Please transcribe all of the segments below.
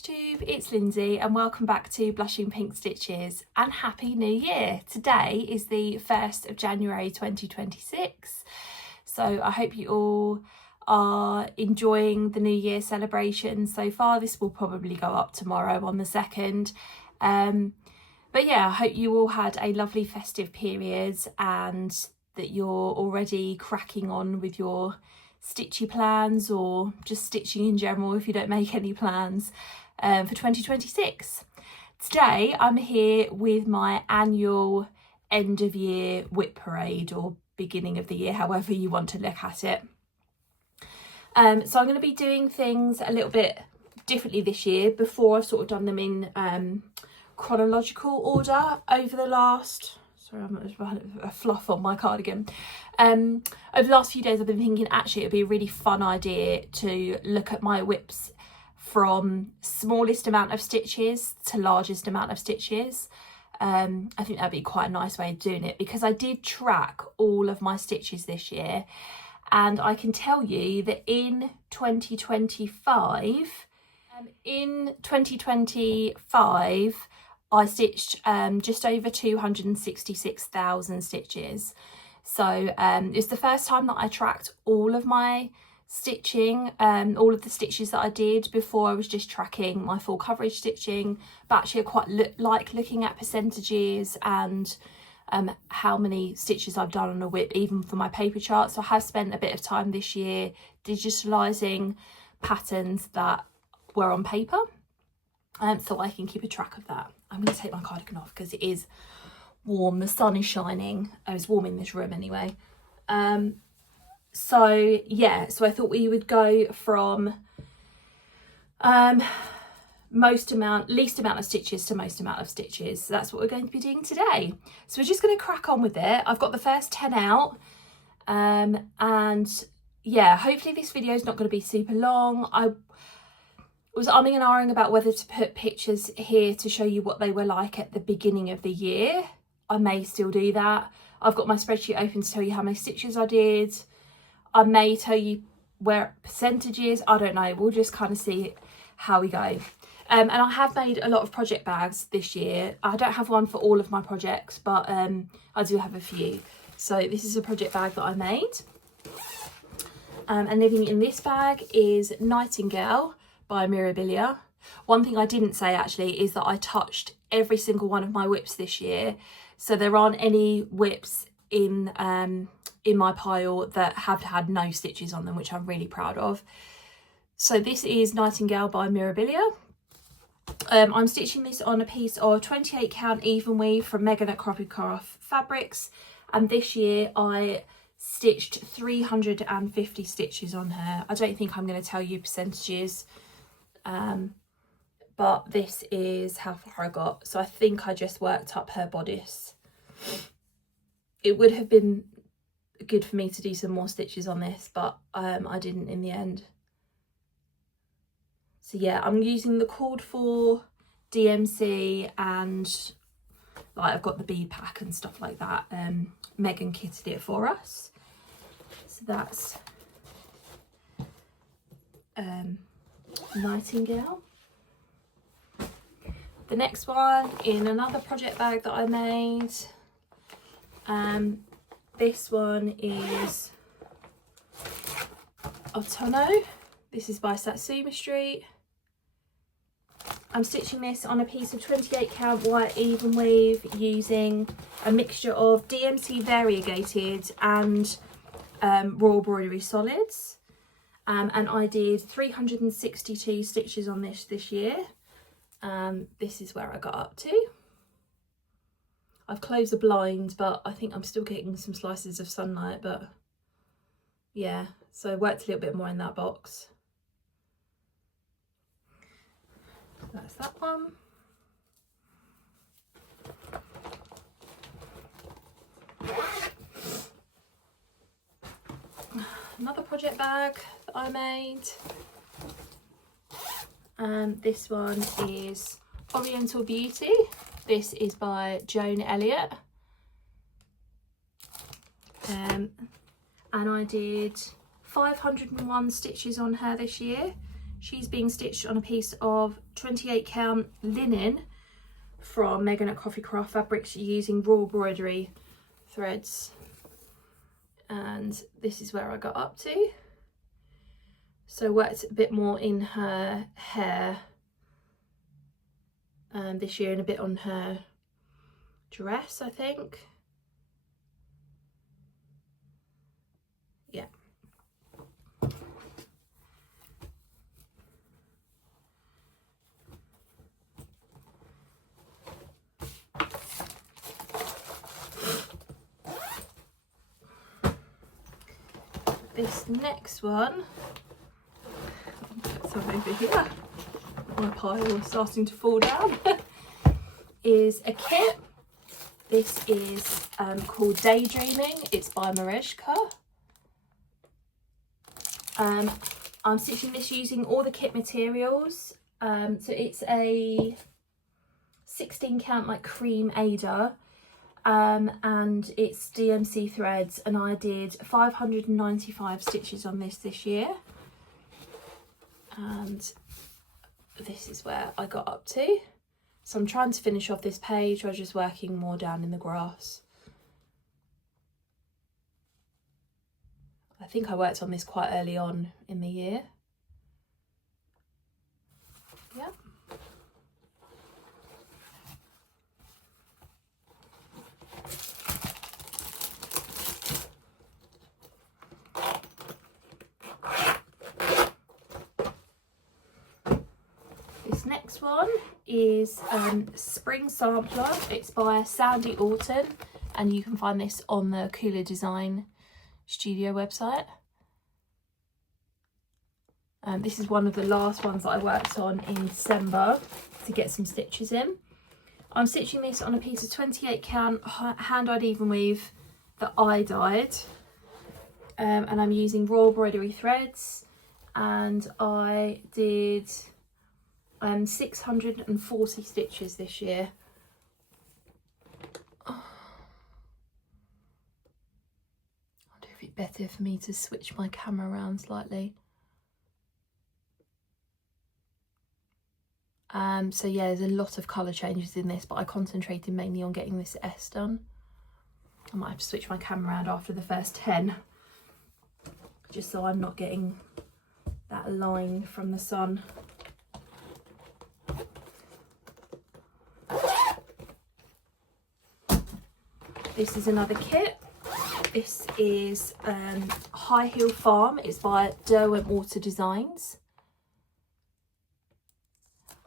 Flosstube, it's Lindsay and welcome back to Blushing Pink Stitches and Happy New Year. Today is the 1st of January 2026, so I hope you all are enjoying the New Year celebration so far. This will probably go up tomorrow on the 2nd. But yeah, I hope you all had a lovely festive period and that you're already cracking on with your stitchy plans or just stitching in general if you don't make any plans for 2026. Today I'm here with my annual end of year whip parade, or beginning of the year, however you want to look at it. So I'm going to be doing things a little bit differently this year. Before, I've sort of done them in chronological order over the last, sorry, I'm just a fluff on my cardigan. Over the last few days I've been thinking actually it'd be a really fun idea to look at my whips from smallest amount of stitches to largest amount of stitches. I think that'd be quite a nice way of doing it, because I did track all of my stitches this year and I can tell you that in 2025 I stitched just over 266,000 stitches. So it's the first time that I tracked all of my stitching, all of the stitches that I did. Before I was just tracking my full coverage stitching, but actually I quite like looking at percentages and how many stitches I've done on a whip, even for my paper chart. So I have spent a bit of time this year digitalising patterns that were on paper, so I can keep a track of that. I'm going to take my cardigan off because it is warm, the sun is shining. It's warm in this room anyway. So yeah, so I thought we would go from least amount of stitches to most amount of stitches. So that's what we're going to be doing today. So we're just going to crack on with it. I've got the first 10 out, and yeah, hopefully this video is not going to be super long. I was umming and ahhing about whether to put pictures here to show you what they were like at the beginning of the year. I may still do that. I've got my spreadsheet open to tell you how many stitches I did. I may tell you where percentages, I don't know. We'll just kind of see how we go. And I have made a lot of project bags this year. I don't have one for all of my projects, but I do have a few. So this is a project bag that I made. And living in this bag is Nightingale by Mirabilia. One thing I didn't say actually is that I touched every single one of my whips this year. So there aren't any whips in my pile that have had no stitches on them, which I'm really proud of. So this is Nightingale by Mirabilia. I'm stitching this on a piece of 28 count even weave from Megan at Croppy Craft Fabrics, and this year I stitched 350 stitches on her. I don't think I'm going to tell you percentages, but this is how far I got. So I think I just worked up her bodice. It would have been good for me to do some more stitches on this, but I didn't in the end. So yeah, I'm using the called for DMC, and like I've got the bead pack and stuff like that. Megan kitted it for us. So that's Nightingale. The next one in another project bag that I made. This one is Otono. This is by Satsuma Street. I'm stitching this on a piece of 28 count white even weave using a mixture of DMC variegated and raw embroidery solids. And I did 362 stitches on this year. This is where I got up to. I've closed the blind, but I think I'm still getting some slices of sunlight, but yeah, so I worked a little bit more in that box. That's that one. Another project bag that I made. This one is Oriental Beauty. This is by Joan Elliott. And I did 501 stitches on her this year She's being stitched on a piece of 28 count linen from Megan at Coffee Craft Fabrics using raw embroidery threads. And this is where I got up to. So worked a bit more in her hair this year and a bit on her dress, I think. Yeah. This next one, so over here, my pile is starting to fall down, is a kit. This is called Daydreaming. It's by Mareshka. I'm stitching this using all the kit materials. So it's a 16 count like cream Ada. And it's DMC threads, and I did 595 stitches on this year, and this is where I got up to. So I'm trying to finish off this page. I was just working more down in the grass. I think I worked on this quite early on in the year. Yeah. This next one is Spring Sampler. It's by Sandy Alton, and you can find this on the Cooler Design Studio website. This is one of the last ones that I worked on in December to get some stitches in. I'm stitching this on a piece of 28 count hand-dyed even weave that I dyed, and I'm using raw embroidery threads, and I did 640 stitches this year. I wonder if it's better for me to switch my camera around slightly. So yeah, there's a lot of colour changes in this, but I concentrated mainly on getting this S done. I might have to switch my camera around after the first 10, just so I'm not getting that line from the sun. This is another kit. This is High Heel Farm. It's by Derwentwater Designs.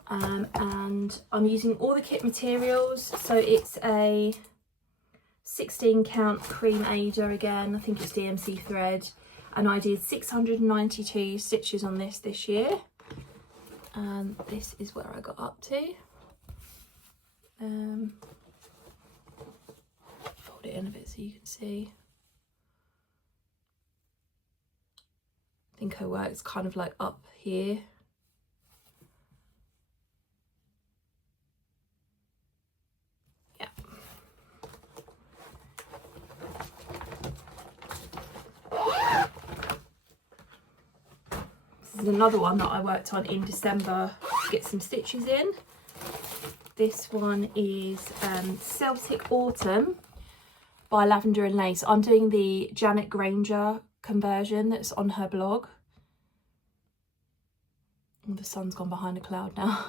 And I'm using all the kit materials. So it's a 16 count cream Ada again. I think it's DMC thread. And I did 692 stitches on this year. And this is where I got up to. Fold it in a bit so you can see. I think her work's kind of like up here. Yeah. This is another one that I worked on in December to get some stitches in. This one is Celtic Autumn by Lavender and Lace. I'm doing the Janet Granger conversion that's on her blog. Oh, the sun's gone behind a cloud now.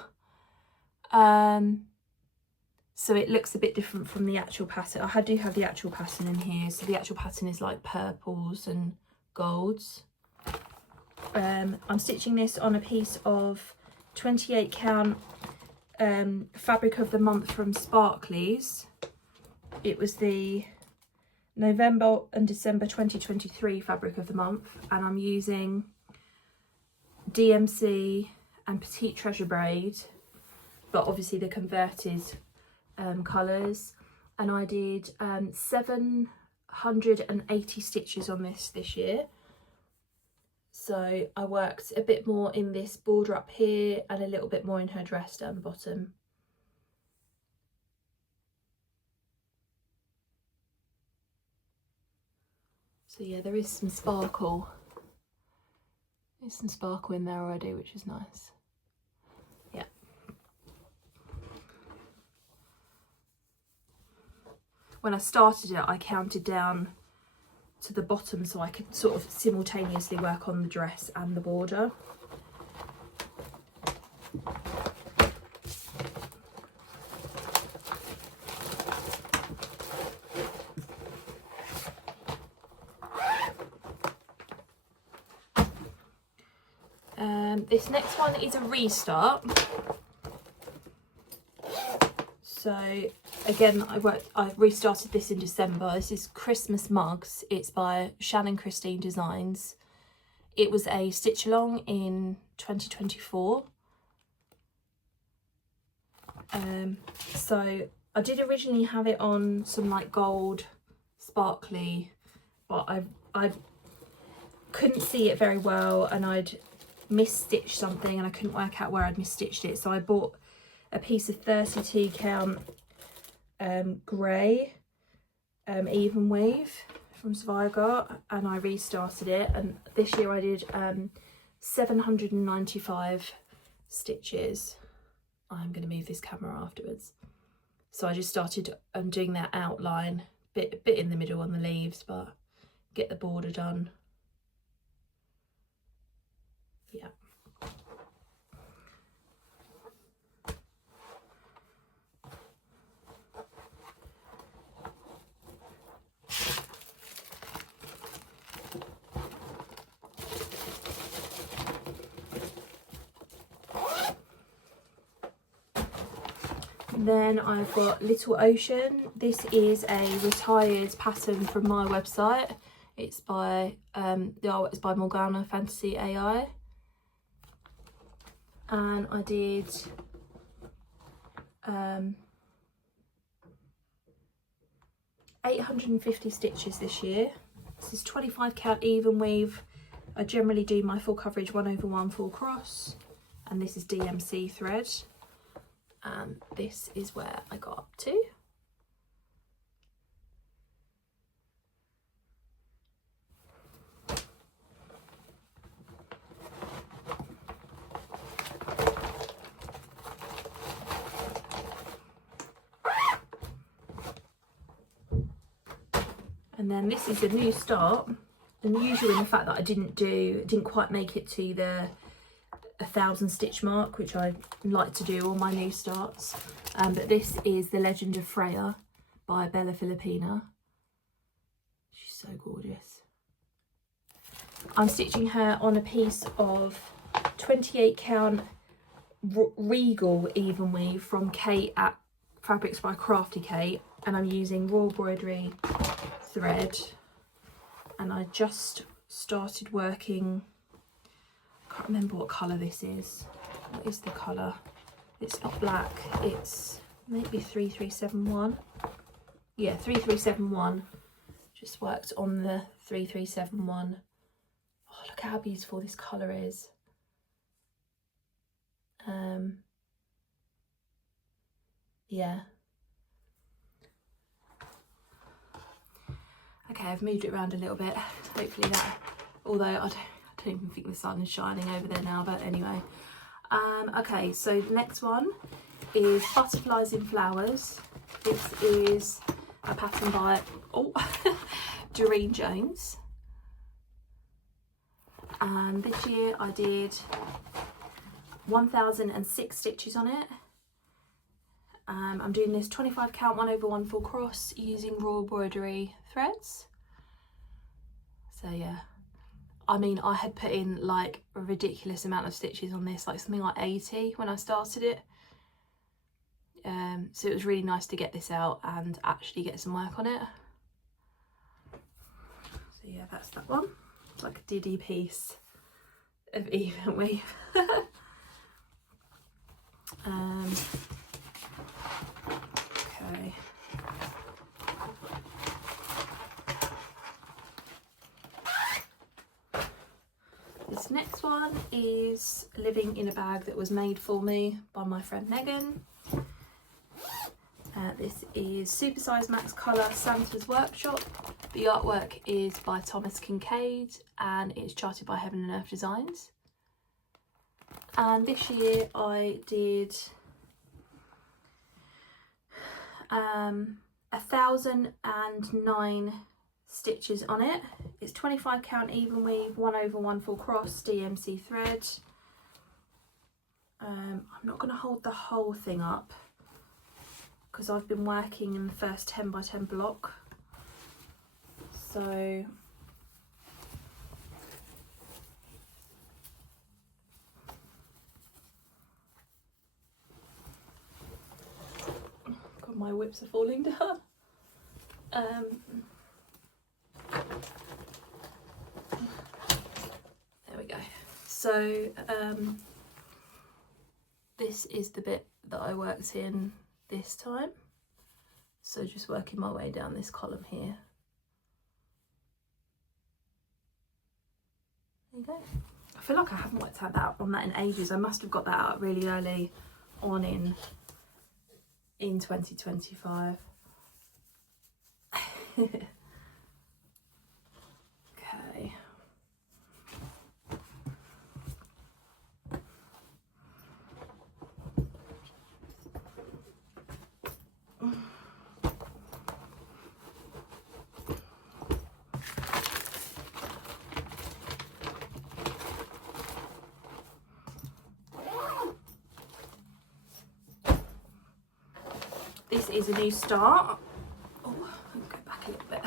So it looks a bit different from the actual pattern. I do have the actual pattern in here. So the actual pattern is like purples and golds. I'm stitching this on a piece of 28 count fabric of the month from Sparkly's. It was the November and December 2023 fabric of the month, and I'm using DMC and Petite Treasure braid, but obviously the converted colours, and I did 780 stitches on this year. So I worked a bit more in this border up here and a little bit more in her dress down the bottom. So yeah, there is some sparkle There's some sparkle in there already, which is nice. Yeah. When I started it, I counted down to the bottom so I could sort of simultaneously work on the dress and the border. This next one is a restart. So again, I restarted this in December. This is Christmas Mugs. It's by Shannon Christine Designs. It was a stitch along in 2024. So I did originally have it on some like gold sparkly, but I couldn't see it very well, and I'd misstitched something and I couldn't work out where I'd misstitched it, so I bought a piece of 32 count grey even weave from Zweigart, and I restarted it, and this year I did 795 stitches. I'm going to move this camera afterwards. So I just started doing that outline bit in the middle on the leaves, but get the border done. Yeah. Then I've got Little Ocean. This is a retired pattern from my website. It's by the art is by Morgana Fantasy AI. And I did 850 stitches this year. This is 25 count even weave. I generally do my full coverage 1/1 full cross, and this is DMC thread, and this is where I got up to. And then this is a new start, unusual in the fact that I didn't quite make it to the 1,000 stitch mark, which I like to do on my new starts. But this is The Legend of Freya by Bella Filipina. She's so gorgeous. I'm stitching her on a piece of 28 count Regal even weave from Kate at Fabrics by Crafty Kate, and I'm using raw embroidery thread, and I just started working. I can't remember what colour this is. What is the colour? It's not black, it's maybe 3371. Yeah, 3371. Just worked on the 3371. Oh, look how beautiful this colour is. Yeah. Okay, I've moved it around a little bit. Hopefully that, although I don't even think the sun is shining over there now, but anyway. Okay, so the next one is Butterflies in Flowers. This is a pattern by Doreen Jones. And this year I did 1,006 stitches on it. I'm doing this 25 count 1/1 full cross using raw embroidery threads. So yeah, I mean, I had put in like a ridiculous amount of stitches on this, like something like 80 when I started it. So it was really nice to get this out and actually get some work on it. So yeah, that's that one. It's like a diddy piece of even weave. Okay. This next one is Living in a Bag that was made for me by my friend Megan. This is Super Size Max Colour Santa's Workshop. The artwork is by Thomas Kincaid and it's charted by Heaven and Earth Designs. And this year I did 1,009 stitches on it. It's 25 count even weave, 1/1 full cross, DMC thread. I'm not going to hold the whole thing up because I've been working in the first 10 by 10 block. So God, my whips are falling down. There we go. So this is the bit that I worked in this time. So just working my way down this column here. There you go. I feel like I haven't worked out that on that in ages. I must have got that out really early on in 2025. Okay. This is a new start. Oh, I'll go back a little bit.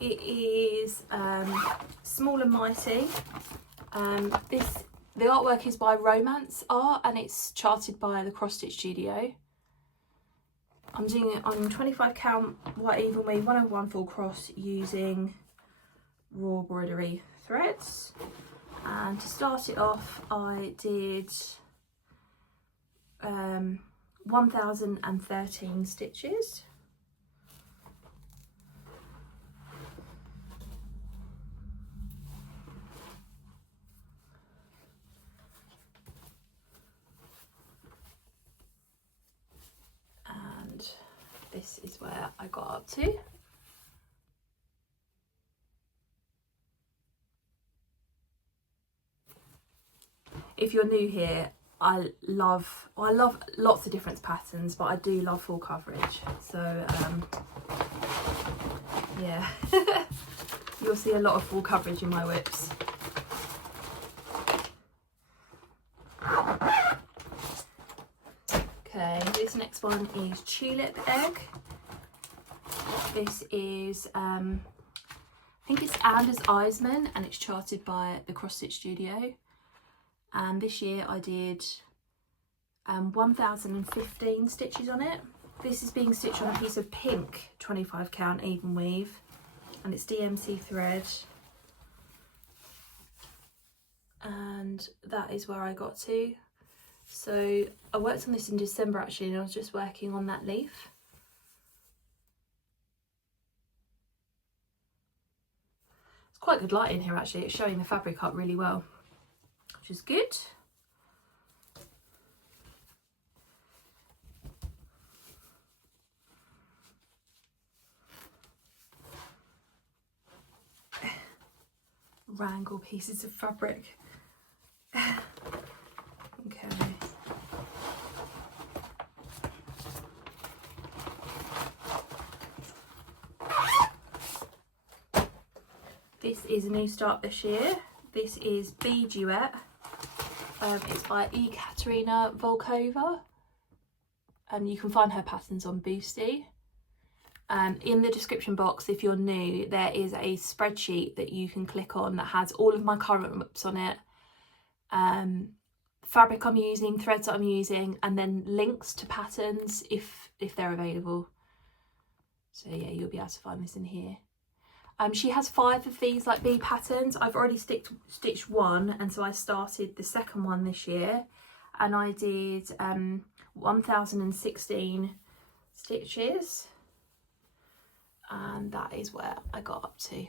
It is Small and Mighty. The artwork is by Romance Art and it's charted by the Cross Stitch Studio. I'm doing it on 25 count white even weave, 1/1 full cross using raw embroidery threads. And to start it off, I did 1,013 stitches. And this is where I got up to. If you're new here, I love lots of different patterns, but I do love full coverage. So yeah, you'll see a lot of full coverage in my whips. Okay, this next one is Tulip Egg. This is I think it's Anders Eisman and it's charted by the Cross Stitch Studio. And this year I did 1,015 stitches on it. This is being stitched on a piece of pink 25 count even weave and it's DMC thread. And that is where I got to. So I worked on this in December actually and I was just working on that leaf. It's quite good light in here actually, it's showing the fabric up really well, which is good. Wrangle pieces of fabric. Okay. This is a new start this year. This is Bee Duet. It's by Ekaterina Volkova and you can find her patterns on Boosty. In the description box, if you're new, there is a spreadsheet that you can click on that has all of my current whips on it, fabric I'm using, threads that I'm using, and then links to patterns if they're available. So yeah, you'll be able to find this in here. She has 5 of these like bee patterns. I've already stitched one, and so I started the second one this year, and I did 1,016 stitches. And that is where I got up to. You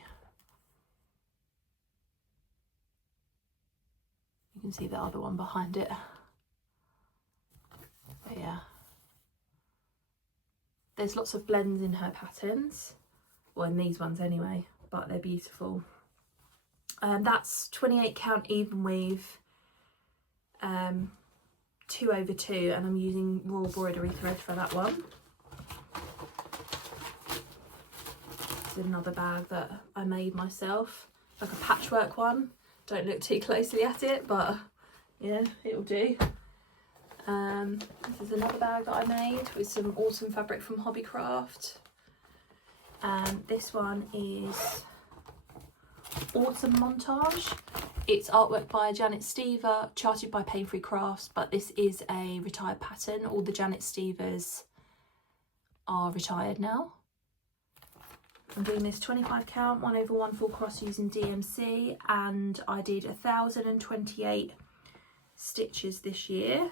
can see the other one behind it. But yeah. There's lots of blends in her patterns, well in these ones anyway, but they're beautiful. That's 28 count even weave, 2/2, and I'm using raw embroidery thread for that one. This is another bag that I made myself, like a patchwork one. Don't look too closely at it, but yeah, it'll do. This is another bag that I made with some autumn fabric from Hobbycraft. This one is Autumn Montage. It's artwork by Janet Stever, charted by Pain Free Crafts, but this is a retired pattern. All the Janet Stevers are retired now. I'm doing this 25 count 1/1 full cross using DMC, and I did 1,028 stitches this year.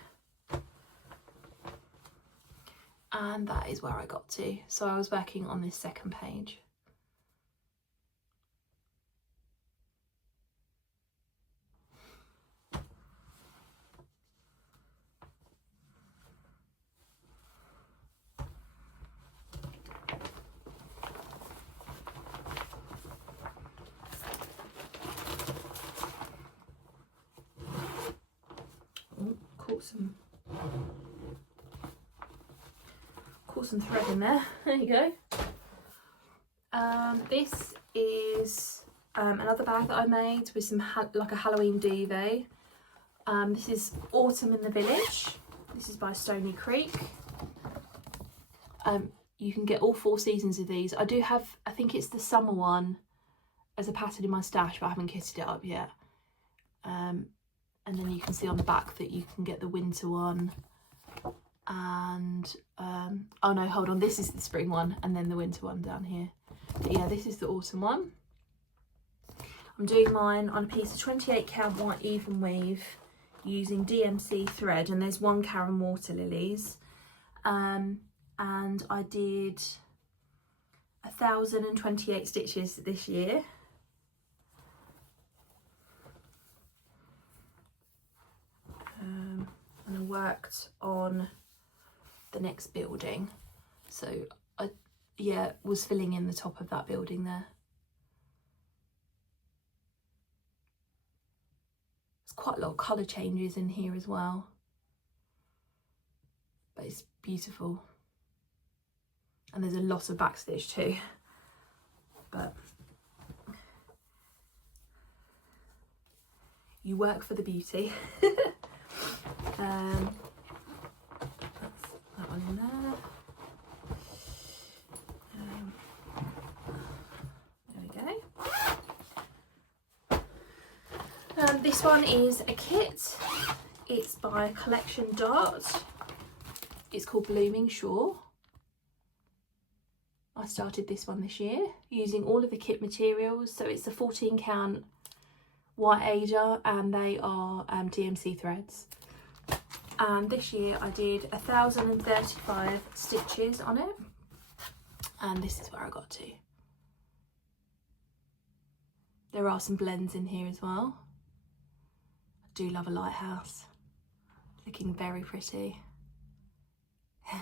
And that is where I got to. So I was working on this second page. Oh, caught some thread in there. There you go. This is another bag that I made with some like a Halloween duvet. This is Autumn in the Village. This is by Stony Creek. You can get all 4 seasons of these. I do have, I think it's the summer one as a pattern in my stash, but I haven't kitted it up yet. And then you can see on the back that you can get the winter one. And oh no, hold on, this is the spring one and then the winter one down here. But yeah, this is the autumn one. I'm doing mine on a piece of 28 count white even weave using DMC thread, and there's 1 Karen water lilies. And I did 1,028 stitches this year. And I worked on the next building, so I was filling in the top of that building there. There's quite a lot of colour changes in here as well, but it's beautiful, and there's a lot of backstitch too, but you work for the beauty. That's that one in there. There we go. This one is a kit. It's by Collection Dart. It's called Blooming Shore. I started this one this year using all of the kit materials. So it's a 14 count white Aja, and they are DMC threads. And this year I did 1,035 stitches on it, and this is where I got to. There are some blends in here as well. I do love a lighthouse, looking very pretty. Yeah.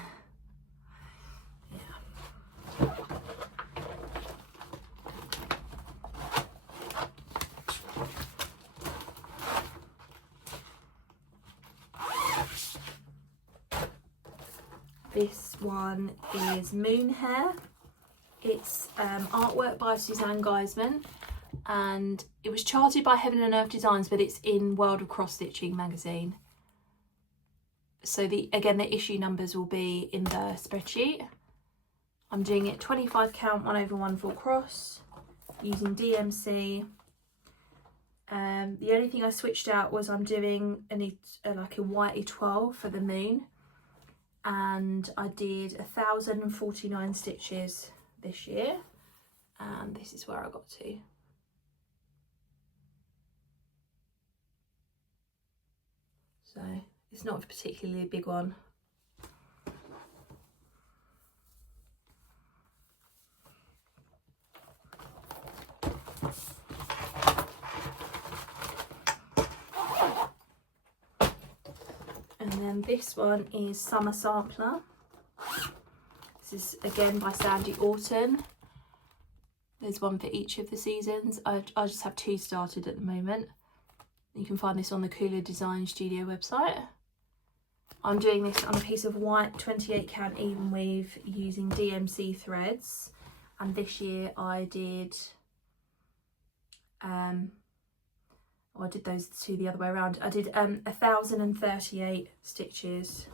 This one is Moon Hair. It's artwork by Suzanne Geisman, and it was charted by Heaven and Earth Designs, but it's in World of Cross Stitching magazine. So again, the issue numbers will be in the spreadsheet. I'm doing it 25 count 1/1 full cross using DMC. The only thing I switched out was I'm doing like a whitey 12 for the moon, and I did 1,049 stitches this year, and this is where I got to. So it's not a particularly big one. And then this one is Summer Sampler. This is again by Sandy Orton. There's one for each of the seasons. I just have 2 started at the moment. You can find this on the Cooler Design Studio website. I'm doing this on a piece of white 28 count even weave using DMC threads, and this year I did I did those 2 the other way around. I did 1038 stitches.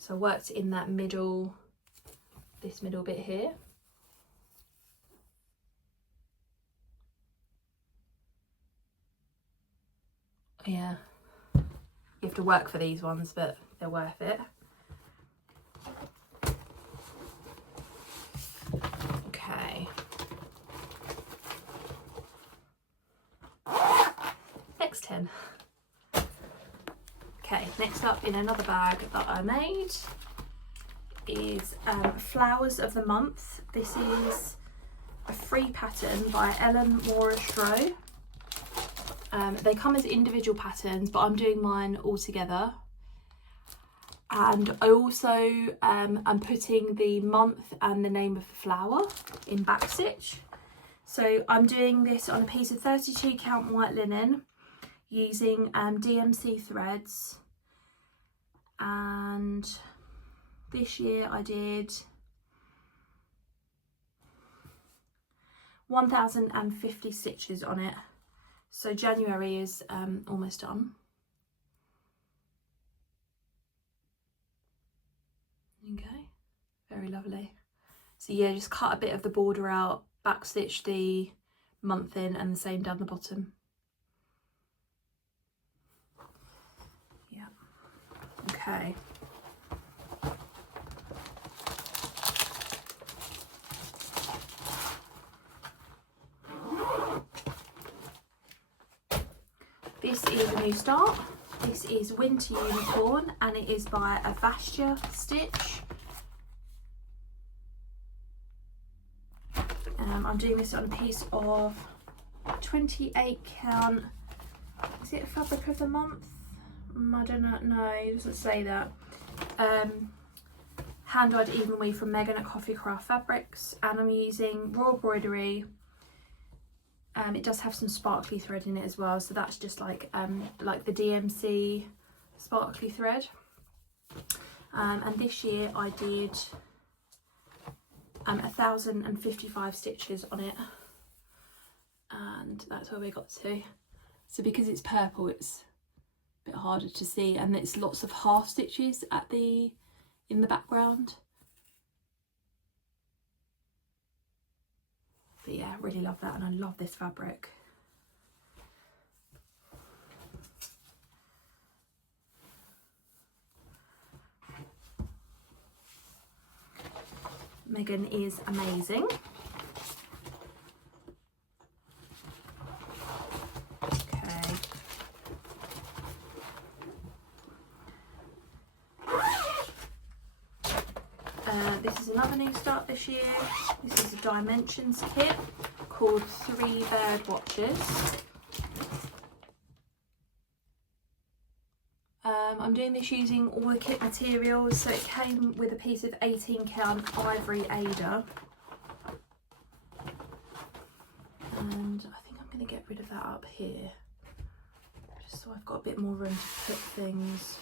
So I worked in that middle, this middle bit here. Yeah, you have to work for these ones, but they're worth it. Okay. Next 10. Okay, next up in another bag that I made is Flowers of the Month. This is a free pattern by Ellen Morristrow. They come as individual patterns, but I'm doing mine all together. And I also am putting the month and the name of the flower in backstitch. So I'm doing this on a piece of 32 count white linen using DMC threads. And this year I did 1050 stitches on it. So January is almost done. Okay, very lovely. So yeah, just cut a bit of the border out, backstitch the month in, and the same down the bottom. Yeah, okay. This is a new start. This is Winter Unicorn, and it is by a Vastia stitch. I'm doing this on a piece of 28 count. Is it a fabric of the month? I don't know. No, it doesn't say that. Hand dyed even weave from Megan at Coffee Craft Fabrics, and I'm using raw embroidery. It does have some sparkly thread in it as well, so that's just like the DMC sparkly thread. And this year I did 1055 stitches on it, and that's where we got to. So because it's purple, it's a bit harder to see, and it's lots of half stitches in the background. But yeah, I really love that, and I love this fabric. Megan is amazing. Okay. This is another new start this year. This is a Dimensions kit called 3 Bird Watches. I'm doing this using all the kit materials, so it came with a piece of 18 count ivory Ada. And I think I'm going to get rid of that up here, just so I've got a bit more room to put things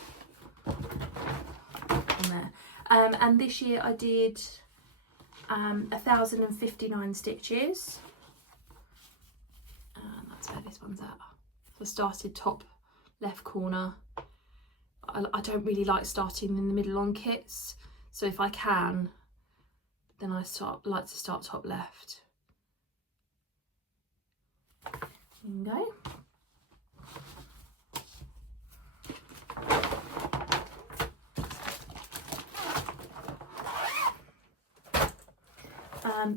on there. And this year I did 1059 stitches. And that's where this one's at. So I started top left corner. I don't really like starting in the middle on kits, so if I can, then I like to start top left. There you go.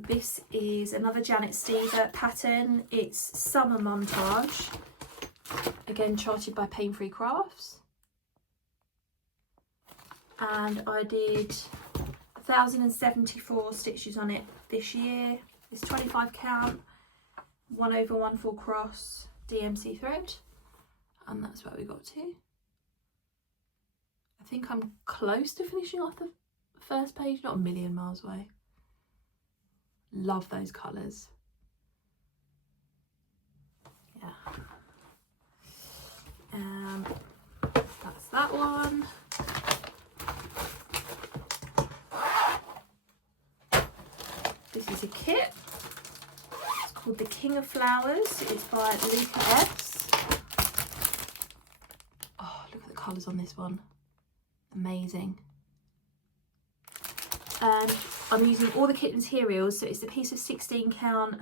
This is another Janet Stever pattern. It's Summer Montage, again charted by Pain Free Crafts. And I did 1074 stitches on it this year. It's 25 count, 1/1 full cross DMC thread, and that's where we got to. I think I'm close to finishing off the first page, not a million miles away. Love those colours. Yeah. That's that one. This is a kit. It's called The King of Flowers. It's by Luca S. Oh, look at the colours on this one. Amazing. I'm using all the kit materials, so it's a piece of 16 count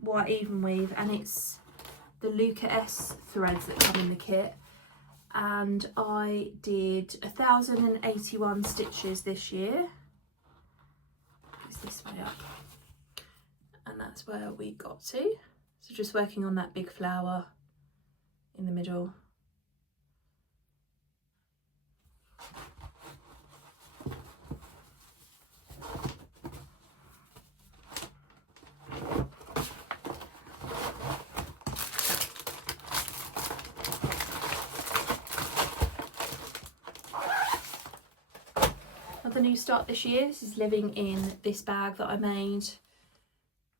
white even weave, and it's the Luca S threads that come in the kit. And I did 1,081 stitches this year. It's this way up, and that's where we got to. So just working on that big flower in the middle. Another new start this year. This is living in this bag that I made.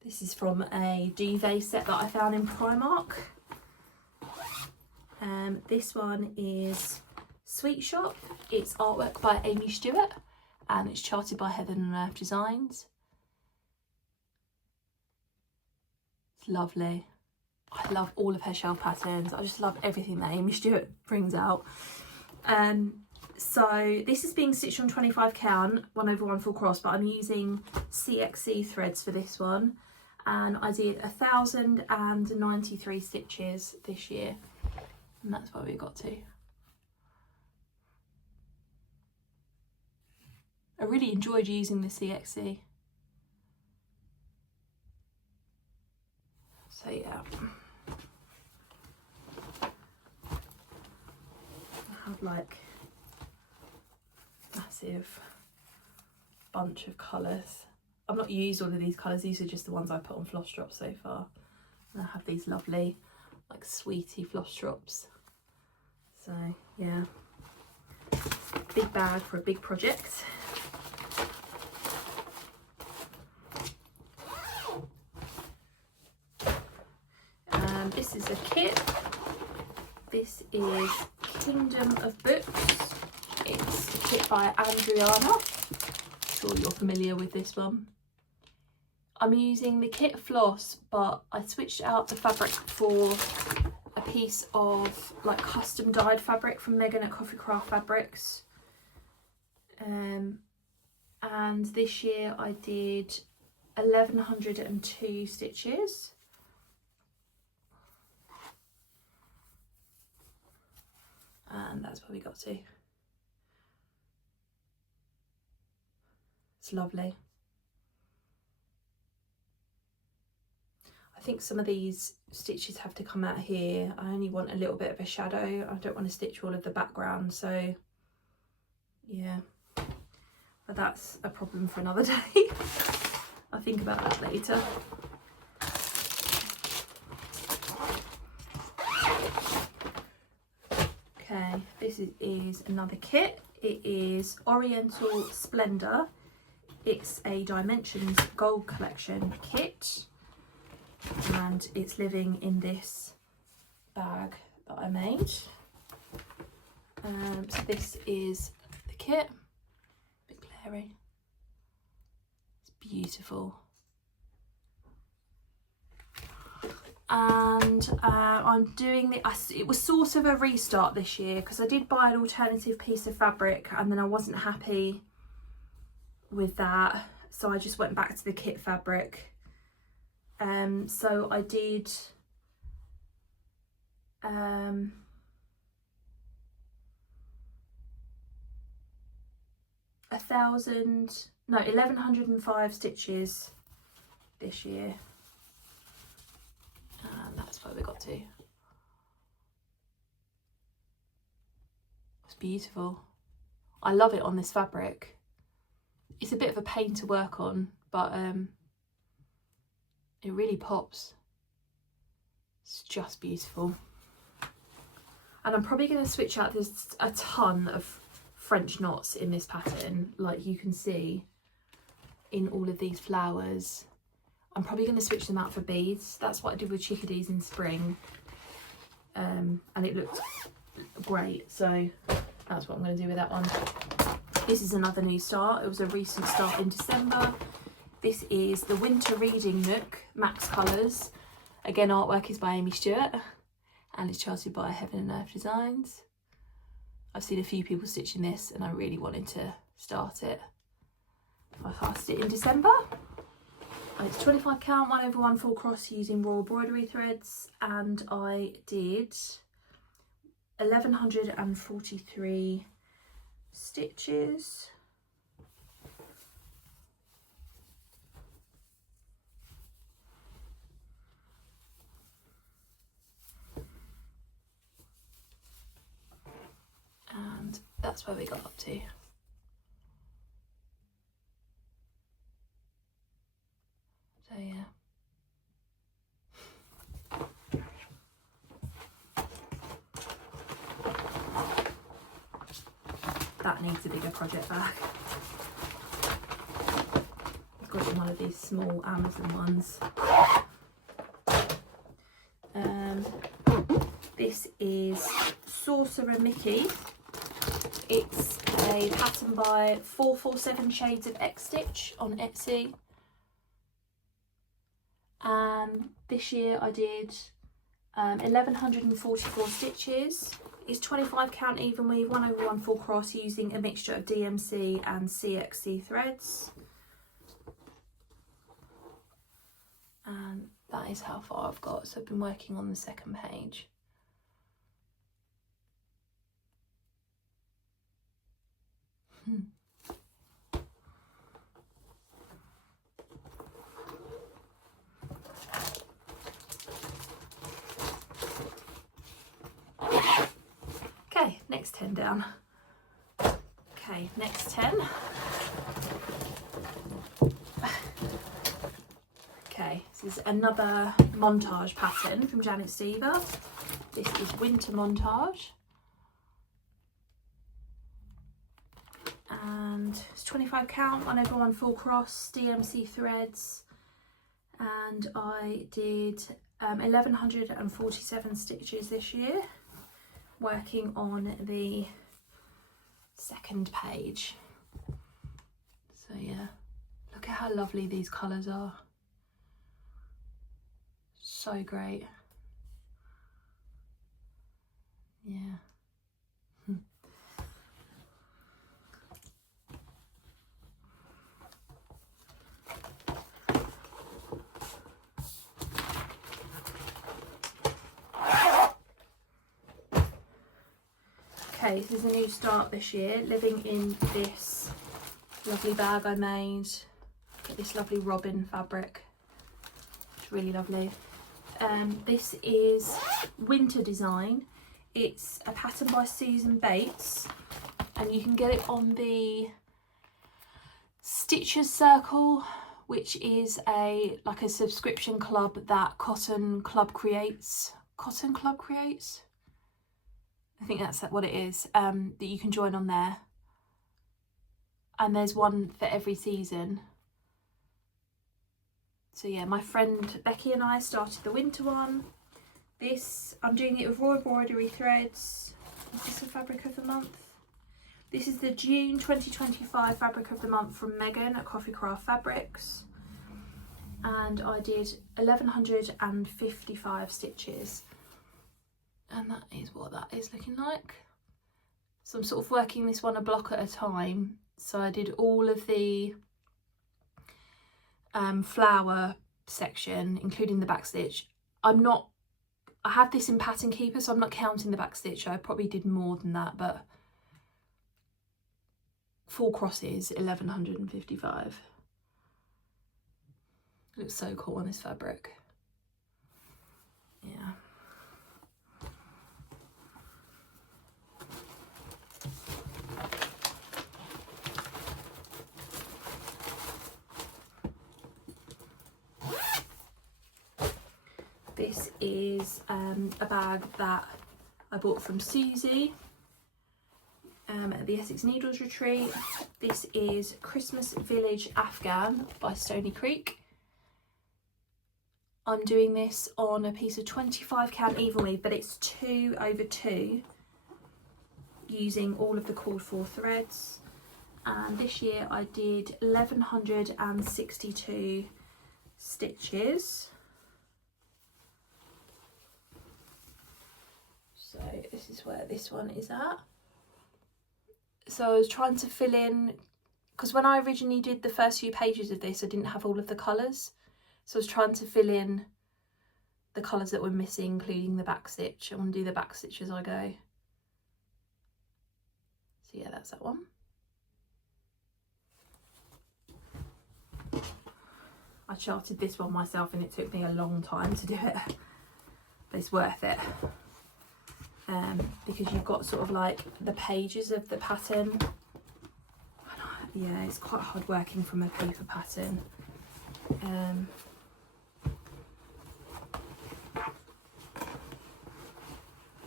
This is from a duvet set that I found in Primark. This one is Sweet Shop. It's artwork by Amy Stewart and it's charted by Heaven and Earth Designs. It's lovely. I love all of her shelf patterns. I just love everything that Amy Stewart brings out. So this is being stitched on 25 count, 1/1 full cross, but I'm using CXC threads for this one. And I did 1,093 stitches this year. And that's where we got to. I really enjoyed using the CXC. So yeah. I have like massive bunch of colours. I've not used all of these colours, these are just the ones I put on floss drops so far. And I have these lovely like sweetie floss drops. So yeah, big bag for a big project. This is a kit. This is Kingdom of Books. It's a kit by Adriana. I'm sure you're familiar with this one. I'm using the kit floss, but I switched out the fabric for a piece of like custom dyed fabric from Megan at Coffee Craft Fabrics. And this year I did 1,102 stitches. And that's where we got to. It's lovely. I think some of these stitches have to come out here. I only want a little bit of a shadow. I don't want to stitch all of the background, so yeah. But that's a problem for another day. I'll think about that later. Okay, this is another kit. It is Oriental Splendor. It's a Dimensions Gold Collection kit. And it's living in this bag that I made. So this is the kit. A bit glary. It's beautiful. And I'm doing it was sort of a restart this year because I did buy an alternative piece of fabric and then I wasn't happy with that, so I just went back to the kit fabric. So I did 1,105 stitches this year. And that's where we got to. It's beautiful. I love it on this fabric. It's a bit of a pain to work on, but it really pops. It's just beautiful. And I'm probably going to switch out, there's a ton of French knots in this pattern, like you can see in all of these flowers. I'm probably going to switch them out for beads. That's what I did with chickadees in spring, and it looked great, so that's what I'm going to do with that one. This is another new start. It was a recent start in December. This is the Winter Reading Nook Max Colours. Again, artwork is by Amy Stewart and it's charted by Heaven and Earth Designs. I've seen a few people stitching this and I really wanted to start it. I cast it in December. It's 25 count, 1/1 full cross using raw embroidery threads, and I did 1143 stitches. And that's where we got up to. So yeah. That needs a bigger project bag. I've got it in one of these small Amazon ones. This is Sorcerer Mickey. It's a pattern by 447 Shades of X Stitch on Etsy. This year I did 1144 stitches. It's 25 count even weave, 1/1 full cross using a mixture of DMC and CXC threads. And that is how far I've got. So I've been working on the second page. Okay, next 10 down. Okay, next 10. Okay, this is another montage pattern from Janet Stever. This is Winter Montage. And it's 25 count, 1/1 full cross, DMC threads. And I did 1147 stitches this year, working on the second page. So yeah, look at how lovely these colours are. So great. Yeah. Okay, this is a new start this year, living in this lovely bag I made. Get this lovely robin fabric. It's really lovely. This is Winter Design. It's a pattern by Susan Bates, and you can get it on the Stitchers Circle, which is like a subscription club that Cotton Club creates. Cotton Club creates? I think that's what it is, that you can join on there. And there's one for every season. So yeah, my friend Becky and I started the winter one. This, I'm doing it with raw embroidery threads. Is this the fabric of the month? This is the June 2025 fabric of the month from Megan at Coffee Craft Fabrics. And I did 1155 stitches. And that is what that is looking like. So I'm sort of working this one a block at a time. So I did all of the flower section, including the back stitch. I had this in Pattern Keeper, so I'm not counting the back stitch. I probably did more than that, but full crosses, 1155. It looks so cool on this fabric. Yeah. This is a bag that I bought from Susie at the Essex Needles Retreat. This is Christmas Village Afghan by Stony Creek. I'm doing this on a piece of 25 count even weave, but it's 2/2, using all of the called for threads. And this year I did 1162 stitches. So this is where this one is at. So I was trying to fill in, because when I originally did the first few pages of this, I didn't have all of the colours. So I was trying to fill in the colours that were missing, including the back stitch. I want to do the back stitch as I go. So yeah, that's that one. I charted this one myself and it took me a long time to do it, but it's worth it. Because you've got sort of like the pages of the pattern. Yeah, it's quite hard working from a paper pattern.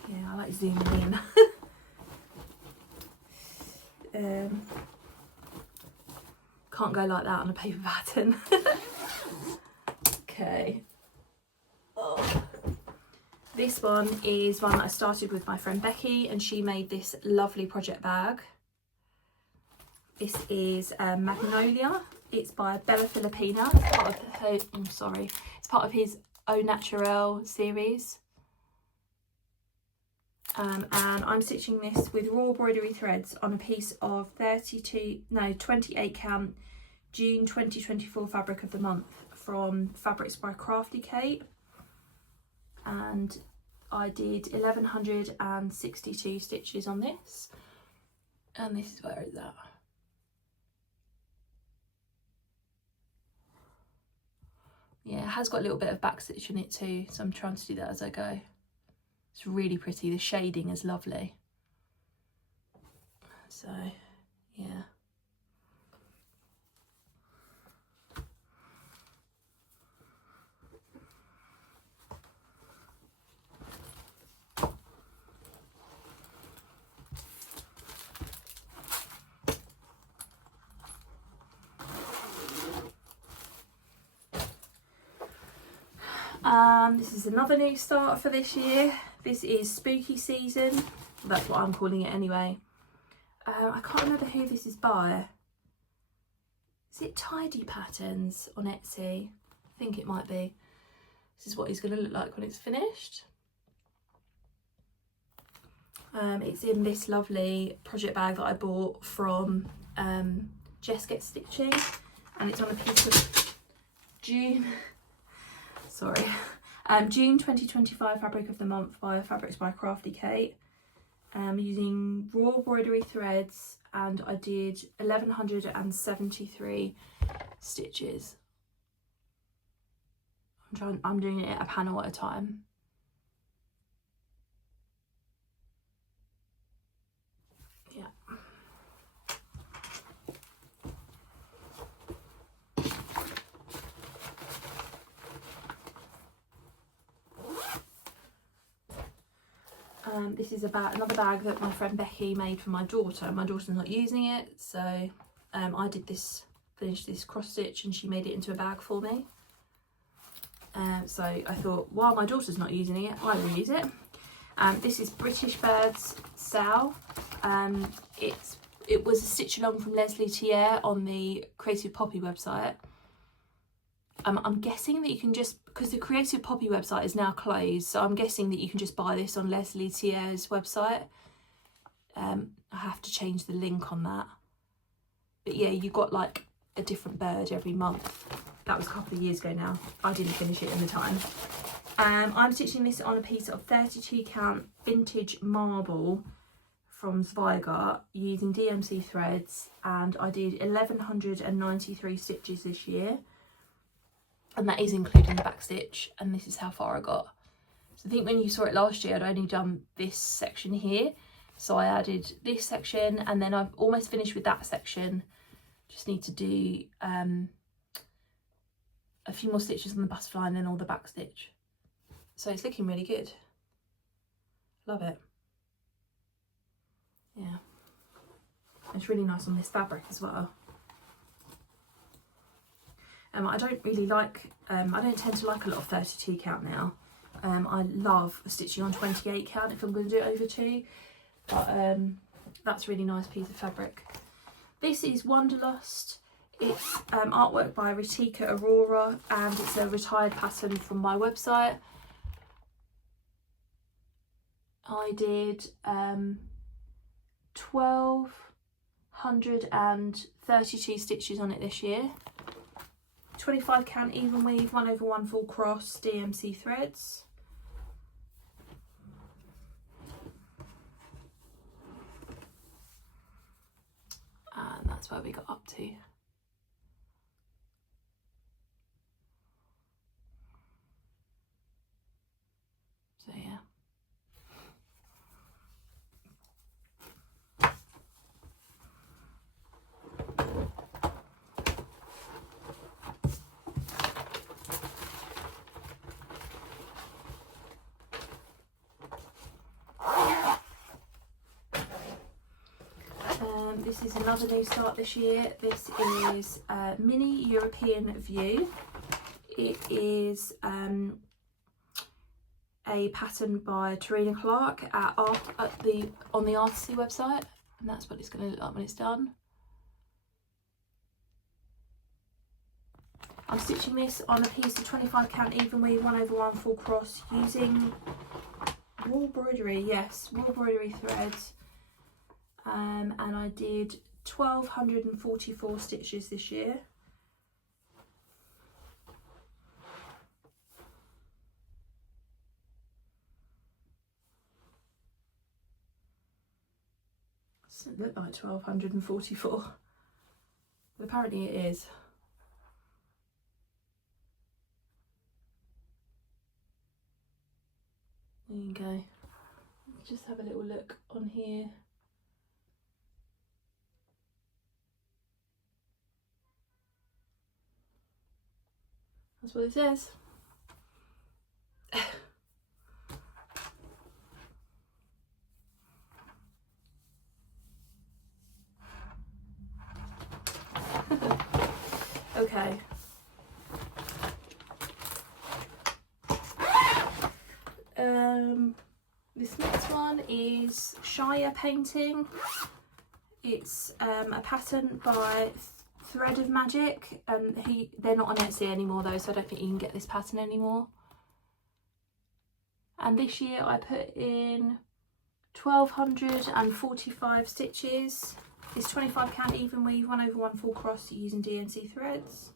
Yeah, I like zooming in. Can't go like that on a paper pattern. Okay. Oh. This one is one that I started with my friend Becky, and she made this lovely project bag. This is Magnolia. It's by Bella Filipina. It's part of her, it's part of his Au Naturel series. And I'm stitching this with raw embroidery threads on a piece of 28 count June 2024 fabric of the month from Fabrics by Crafty Kate. And I did 1162 stitches on this, and this is where it's at. Yeah, it has got a little bit of back stitch in it too, so I'm trying to do that as I go. It's really pretty, the shading is lovely. So yeah. This is another new start for this year. This is Spooky Season. That's what I'm calling it anyway. I can't remember who this is by. Is it Tidy Patterns on Etsy? I think it might be. This is what it's going to look like when it's finished. It's in this lovely project bag that I bought from Jess Gets Stitching, and it's on a piece of June 2025 fabric of the month by Fabrics by Crafty Kate. Using raw embroidery threads, and I did 1173 stitches. I'm doing it a panel at a time. Yeah. This is another bag that my friend Becky made for my daughter. My daughter's not using it, so I did finished this cross stitch, and she made it into a bag for me. So I thought, while my daughter's not using it, I will use it. This is British Birds Sow. It was a stitch along from Leslie Thier on the Creative Poppy website. I'm guessing that you can just, because the Creative Poppy website is now closed, so I'm guessing that you can just buy this on Leslie Thier's website. I have to change the link on that. But yeah, you got like a different bird every month. That was a couple of years ago now. I didn't finish it in the time. I'm stitching this on a piece of 32 count vintage marble from Zweigart using DMC threads, and I did 1193 stitches this year. And that is including the back stitch, and this is how far I got. So I think when you saw it last year, I'd only done this section here. So I added this section, and then I've almost finished with that section. Just need to do a few more stitches on the butterfly and then all the back stitch. So it's looking really good. Love it. Yeah, it's really nice on this fabric as well. I don't really like, I don't tend to like a lot of 32 count now. I love stitching on 28 count if I'm going to do it over 2, but that's a really nice piece of fabric. This is Wanderlust. It's artwork by Ritika Aurora, and it's a retired pattern from my website. I did 1,232 stitches on it this year. 25 count even weave, 1/1 full cross DMC threads. And that's where we got up to. So yeah. This is another new start this year. This is Mini European View. It is a pattern by Tarina Clark on the Artsy website, and that's what it's going to look like when it's done. I'm stitching this on a piece of 25 count even weave, 1/1 full cross, using wool broidery, yes, wool broidery threads. And I did 1,244 stitches this year. Doesn't look like 1,244, but apparently it is. There you go. Let's just have a little look on here. That's what it says. Okay. This next one is Shire painting. It's a pattern by Thread of Magic, and they're not on Etsy anymore though, so I don't think you can get this pattern anymore. And this year I put in 1,245 stitches. It's 25 count even weave, 1/1 full cross using DNC threads.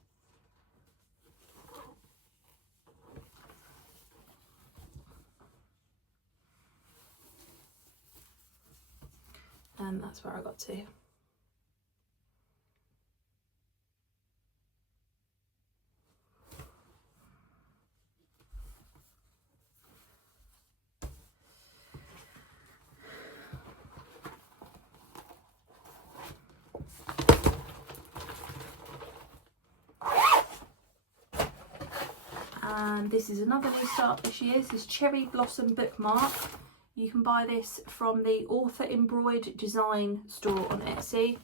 And that's where I got to. And this is another new start this year. This is Cherry Blossom Bookmark. You can buy this from the Author Embroidered Design store on Etsy.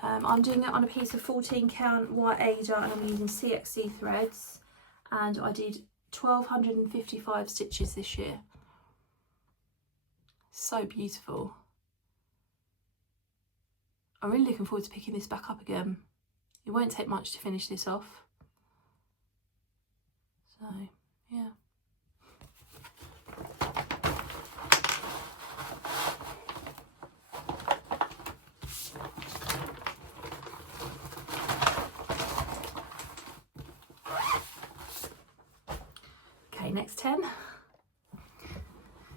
I'm doing it on a piece of 14 count white Ada, and I'm using CXC threads, and I did 1,255 stitches this year. So beautiful. I'm really looking forward to picking this back up again. It won't take much to finish this off. So, yeah. Okay, next 10.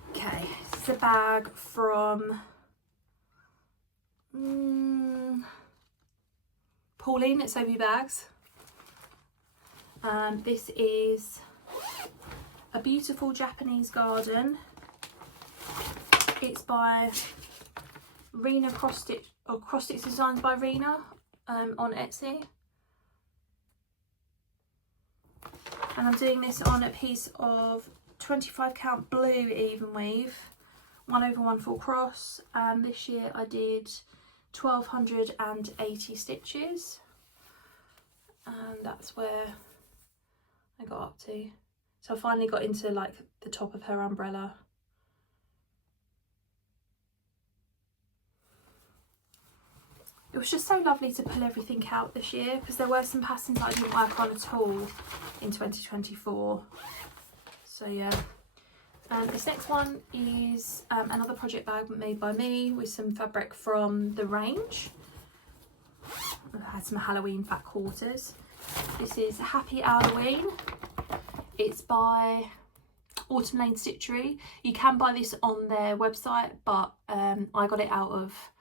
Okay, this is a bag from Pauline at Soapy Bags. This is a beautiful Japanese garden. It's by Rena Cross Stitch Designs by Rena on Etsy. And I'm doing this on a piece of 25 count blue even weave, 1/1 full cross, and this year I did 1280 stitches, and that's where I got up to. So I finally got into like the top of her umbrella. It was just so lovely to pull everything out this year, because there were some patterns that I didn't work on at all in 2024. So yeah. This next one is another project bag made by me with some fabric from the range. I had some Halloween fat quarters. This is Happy Halloween. It's by Autumn Lane Stitchery. You can buy this on their website, but I got it out of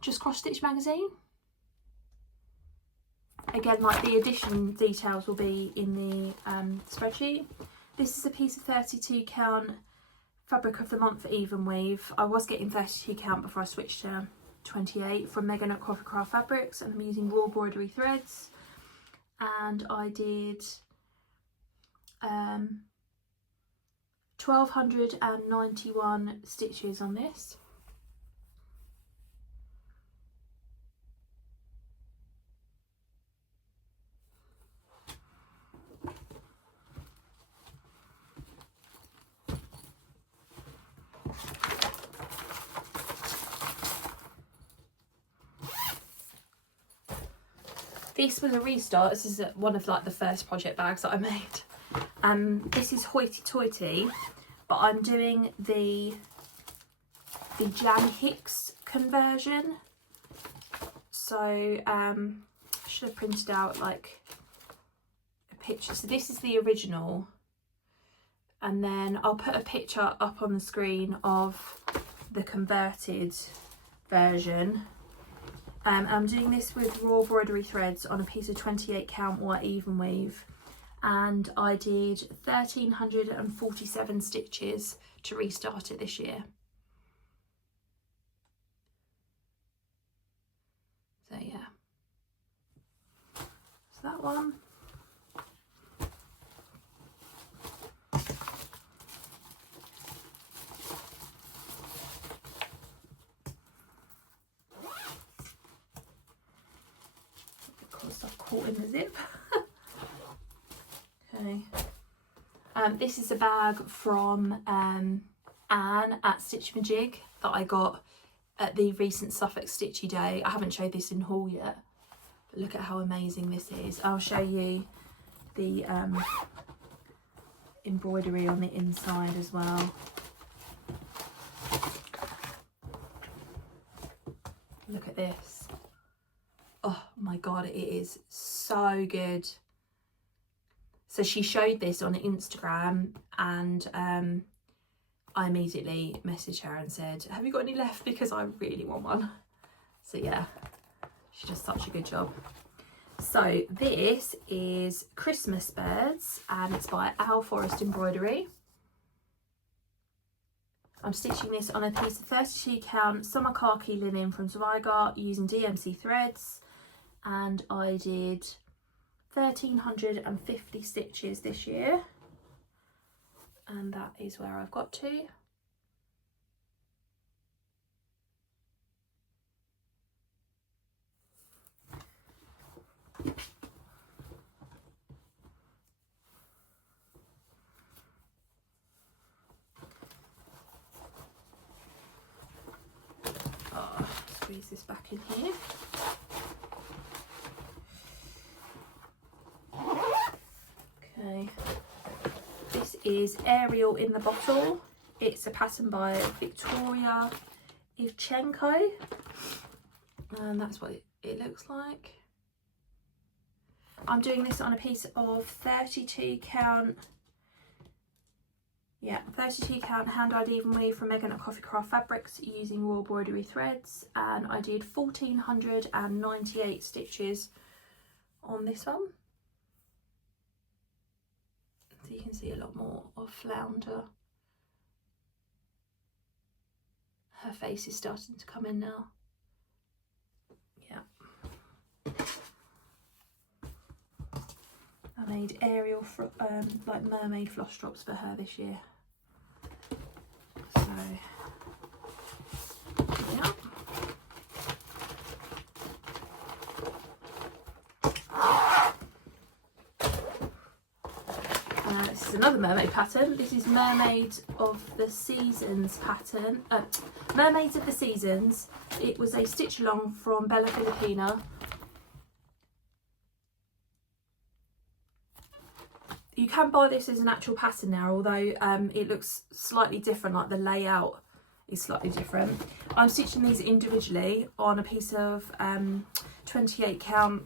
Just Cross Stitch magazine. Again, like the edition details will be in the spreadsheet. This is a piece of 32 count fabric of the month for even weave. I was getting 32 count before I switched to 28 from Megan at Coffee Craft Fabrics, and I'm using raw embroidery threads. And I did 1291 stitches on this. This was a restart. This is one of like the first project bags that I made. This is Hoity Toity, but I'm doing the Jan Hicks conversion. So I should have printed out like a picture. So this is the original, and then I'll put a picture up on the screen of the converted version. I'm doing this with raw embroidery threads on a piece of 28 count white even weave, and I did 1347 stitches to restart it this year. So yeah, so that one. Stuff caught in the zip. Okay. This is a bag from Anne at Stitch Majig that I got at the recent Suffolk Stitchy Day. I haven't showed this in haul yet, but look at how amazing this is. I'll show you the embroidery on the inside as well. Look at this. Oh my god, it is so good. So she showed this on Instagram, and I immediately messaged her and said, have you got any left, because I really want one. So yeah, she does such a good job. So this is Christmas Birds, and it's by Owl Forest Embroidery. I'm stitching this on a piece of 32 count summer khaki linen from Zweigart using DMC threads, and I did 1350 stitches this year, and that is where I've got to. Squeeze this back in here. Okay, this is Ariel in the Bottle. It's a pattern by Victoria Ivchenko, and that's what it looks like. I'm doing this on a piece of 32 count, yeah, 32 count hand-dyed even weave from Megan at Coffee Craft Fabrics using raw embroidery threads, and I did 1498 stitches on this one. So you can see a lot more of Flounder. Her face is starting to come in now. Yeah. I made Ariel like mermaid floss drops for her this year. This is another mermaid pattern. This is Mermaid of the Seasons pattern. Mermaids of the Seasons. It was a stitch along from Bella Filipina. You can buy this as an actual pattern now, although it looks slightly different, like the layout is slightly different. I'm stitching these individually on a piece of 28 count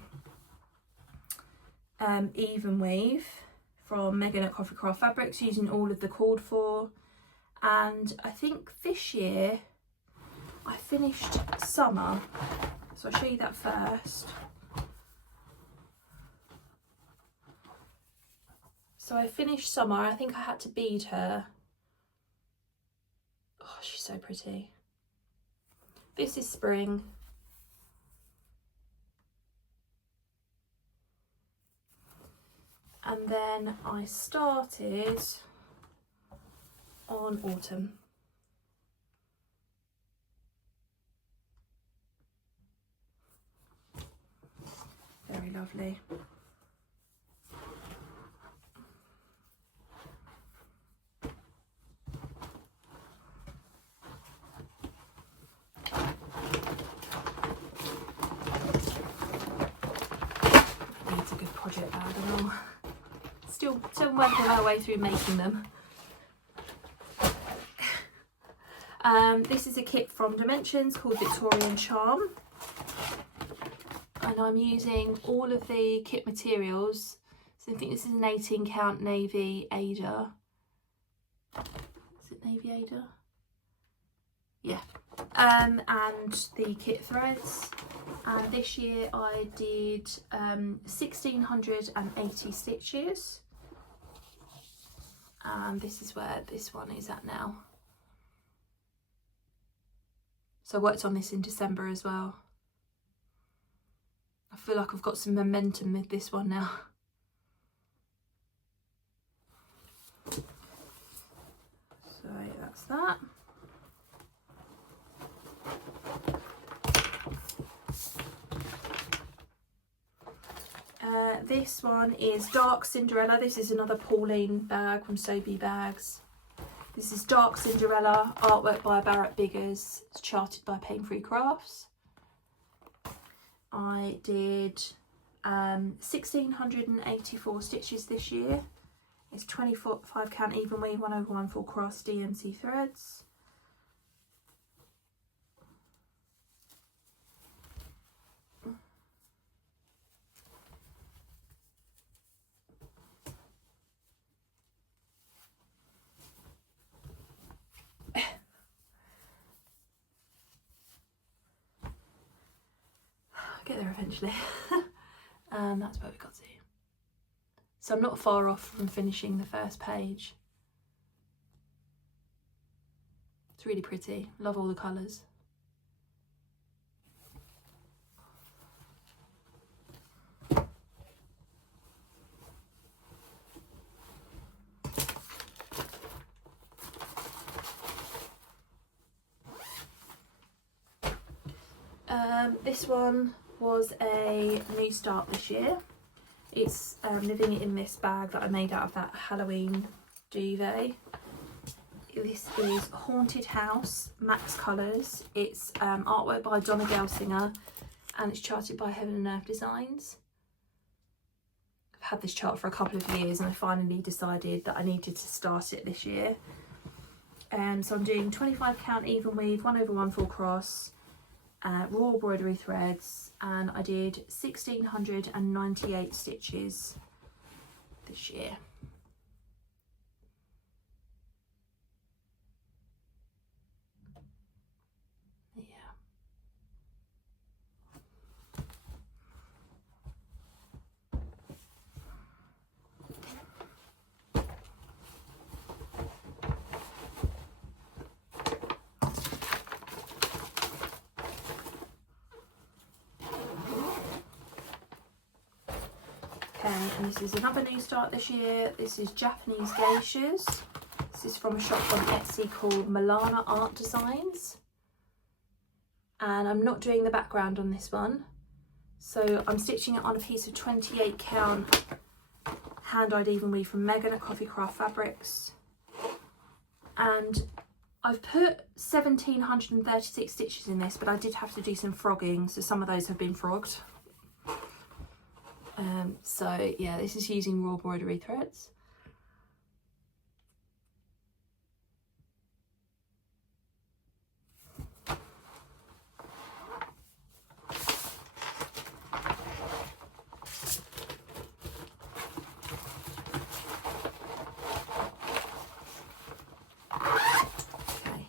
even weave from Megan at Coffee Craft Fabrics, using all of the called for. And I think this year I finished summer, so I'll show you that first. So I finished summer. I think I had to bead her. Oh, she's so pretty. This is spring. And then I started on autumn. Very lovely. Needs a good project bag and all. Still working my way through making them. This is a kit from Dimensions called Victorian Charm, and I'm using all of the kit materials. So I think this is an 18 count navy Ada. Is it navy Ada? Yeah. And the kit threads. And this year I did 1680 stitches. And this is where this one is at now. So I worked on this in December as well. I feel like I've got some momentum with this one now. So that's that. This one is Dark Cinderella. This is another Pauline bag from Sobe Bags. This is Dark Cinderella, artwork by Barrett Biggers. It's charted by Pain Free Crafts. I did 1684 stitches this year. It's 25 count even weave, 101 full cross DMC threads. Get there eventually. That's where we got to. So I'm not far off from finishing the first page. It's really pretty. Love all the colours. This one was a new start this year. It's living in this bag that I made out of that Halloween duvet. This is Haunted House, Max Colours. It's artwork by Donna Gelsinger and it's charted by Heaven and Earth Designs. I've had this chart for a couple of years and I finally decided that I needed to start it this year. So I'm doing 25 count even weave, 1/1 full cross, raw embroidery threads, and I did 1698 stitches this year. And this is another new start this year. This is Japanese geishas. This is from a shop on Etsy called Milana Art Designs. And I'm not doing the background on this one. So I'm stitching it on a piece of 28 count hand-dyed even weave from Megan at Coffee Craft Fabrics. And I've put 1736 stitches in this, but I did have to do some frogging, so some of those have been frogged. So yeah, this is using raw embroidery threads.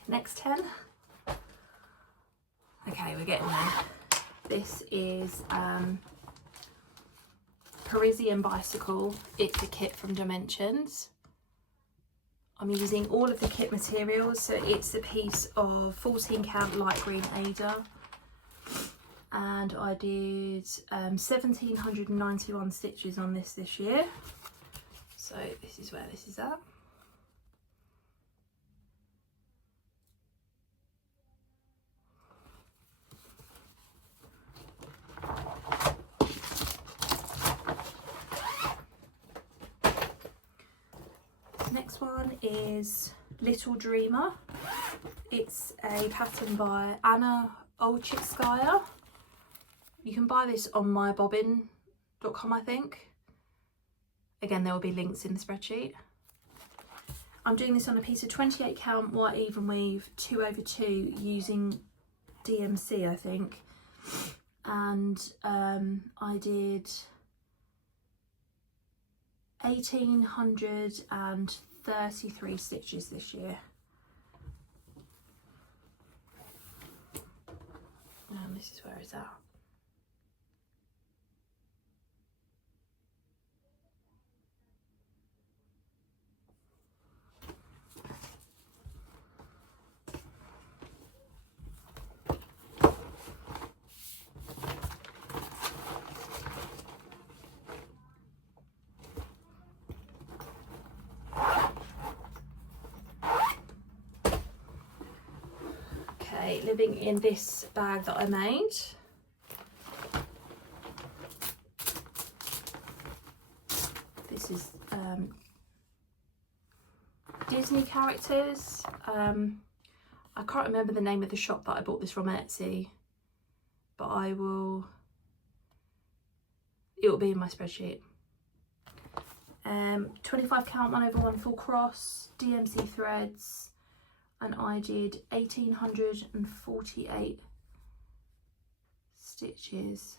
Next 10. Okay, we're getting there. This is Parisian Bicycle. It's a kit from Dimensions. I'm using all of the kit materials, so it's a piece of 14 count light green Ada, and I did 1791 stitches on this year. So this is where this is at. Next one is Little Dreamer. It's a pattern by Anna Olchitskaya. You can buy this on mybobbin.com, I think. Again, there will be links in the spreadsheet. I'm doing this on a piece of 28 count white even weave 2/2 using DMC, I think. And I did 1833 stitches this year. And this is where it's at. Living in this bag that I made. This is Disney characters. I can't remember the name of the shop that I bought this from on Etsy, but it will be in my spreadsheet. 25 count 1/1 full cross, DMC threads, and I did 1848 stitches.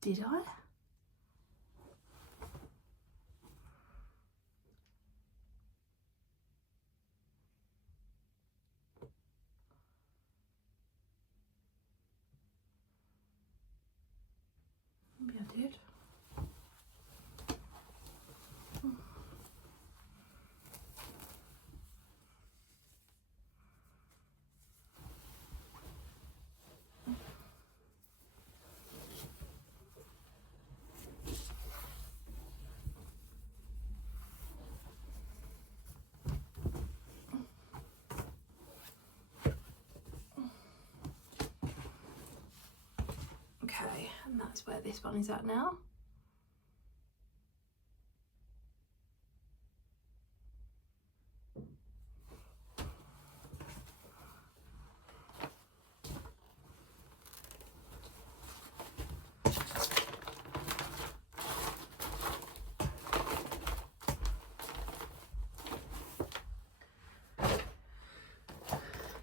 Did I? Maybe I did. Okay, and that's where this one is at now.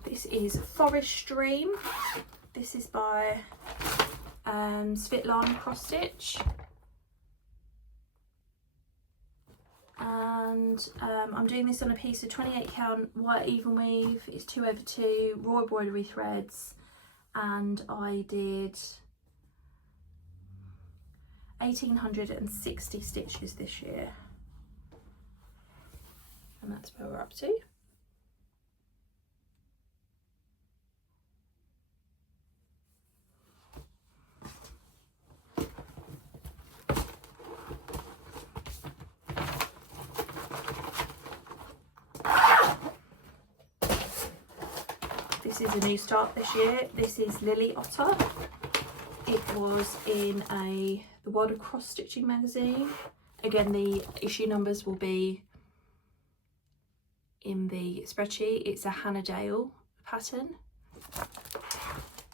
This is Forest Stream. This is by Svitlan Cross Stitch, and I'm doing this on a piece of 28 count white even weave. It's 2/2 raw embroidery threads, and I did 1860 stitches this year, and that's where we're up to. this is a new start this year. This is Lily Otter. It was in the World of Cross Stitching magazine. Again, the issue numbers will be in the spreadsheet. It's a Hannah Dale pattern.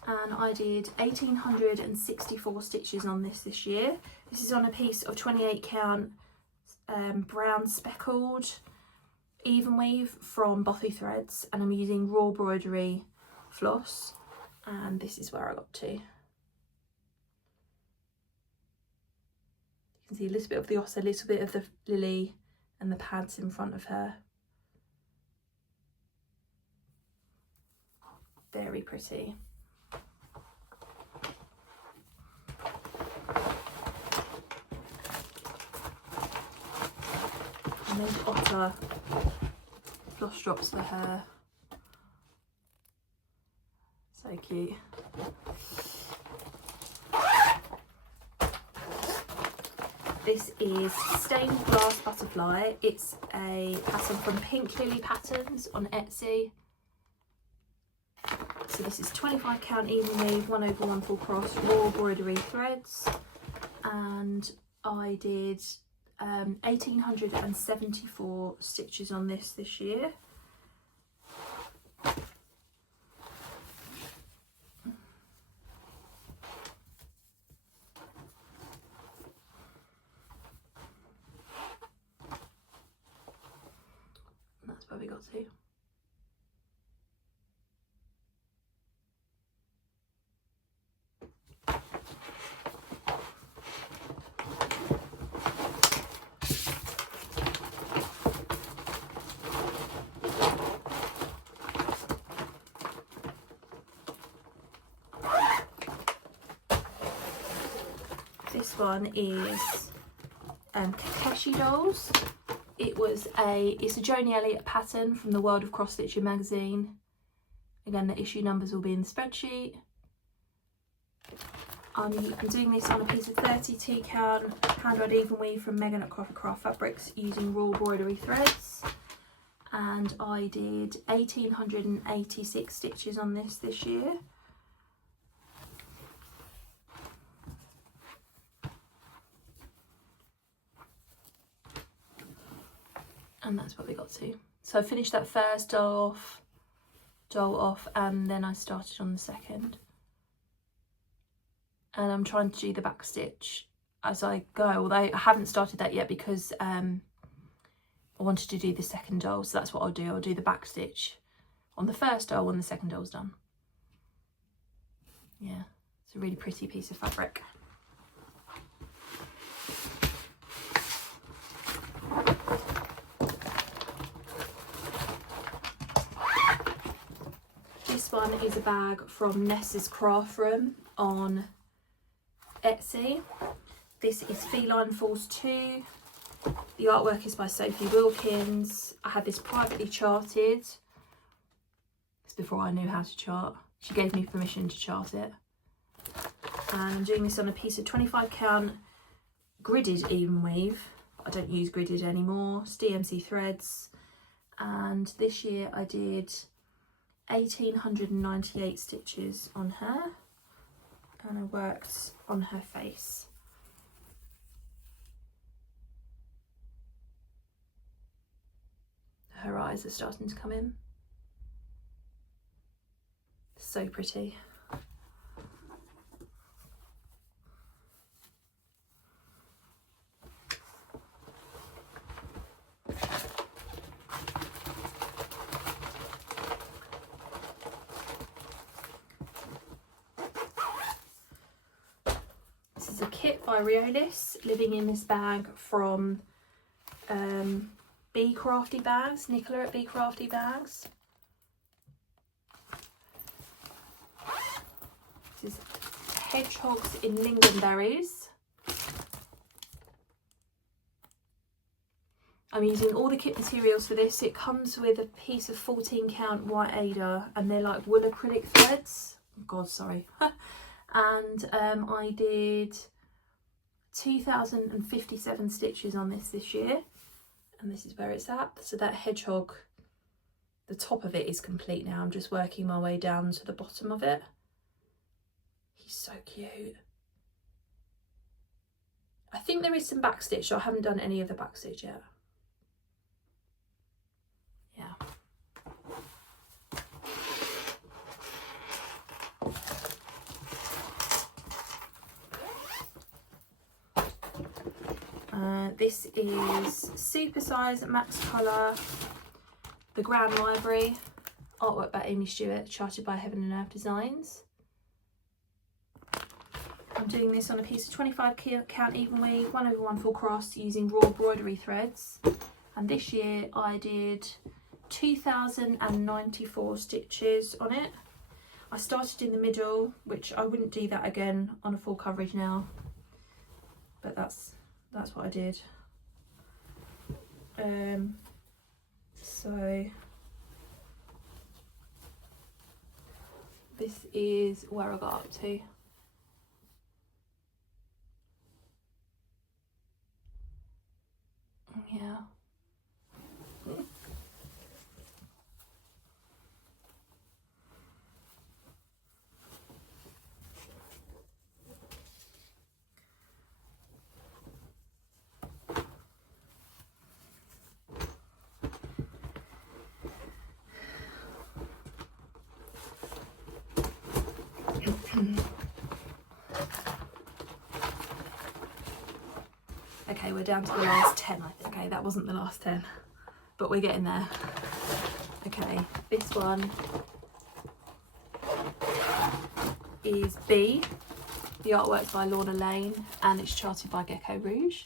And I did 1,864 stitches on this year. This is on a piece of 28 count brown speckled even weave from Bothy Threads, and I'm using raw embroidery floss, and this is where I got to. You can see a little bit of the otter, a little bit of the lily and the pads in front of her. Very pretty. I made otter floss drops for her. So cute. This is Stained Glass Butterfly. It's a pattern from Pink Lily Patterns on Etsy. So this is 25 count even weave, 1/1 full cross, raw embroidery threads, and I did 1,874 stitches on this year. And that's where we got to. This one is Kakeshi dolls. It's a Joni Elliott pattern from the World of Cross Stitching magazine. Again, the issue numbers will be in the spreadsheet. I'm doing this on a piece of 32 count hand-dyed even weave from Megan at Craft Fabrics using raw embroidery threads, and I did 1,886 stitches on this year. And that's what we got to. So I finished that first doll off, and then I started on the second. And I'm trying to do the back stitch as I go, although I haven't started that yet because I wanted to do the second doll, so that's what I'll do. I'll do the back stitch on the first doll when the second doll's done. Yeah, it's a really pretty piece of fabric. This one is a bag from Nessa's Craft Room on Etsy. This is Feline Falls 2. The artwork is by Sophie Wilkins. I had this privately charted. It's before I knew how to chart. She gave me permission to chart it. And I'm doing this on a piece of 25 count gridded even weave. I don't use gridded anymore. It's DMC threads. And this year I did 1,898 stitches on her, and I worked on her face. Her eyes are starting to come in. So pretty. This is a kit by Riolis, living in this bag from Bee Crafty Bags, Nicola at Bee Crafty Bags. This is hedgehogs in lingonberries. I'm using all the kit materials for this. It comes with a piece of 14 count white Ada, and they're like wool acrylic threads. Oh God, sorry. And I did 2,057 stitches on this year, and this is where it's at. So that hedgehog the top of it is complete now. I'm just working my way down to the bottom of it. He's so cute. I think there is some backstitch. I haven't done any of the backstitch yet. Yeah. This is Super Size Max Colour, the Grand Library, artwork by Amy Stewart, charted by Heaven and Earth Designs. I'm doing this on a piece of 25 count even weave, 1/1 full cross using raw embroidery threads. And this year I did 2,094 stitches on it. I started in the middle, which I wouldn't do that again on a full coverage now, but that's what I did. So this is where I got up to. Yeah. Okay, we're down to the last 10, I think. Okay, that wasn't the last 10, but we're getting there. Okay, this one is B. The artwork's by Lorna Lane and it's charted by Gecko Rouge.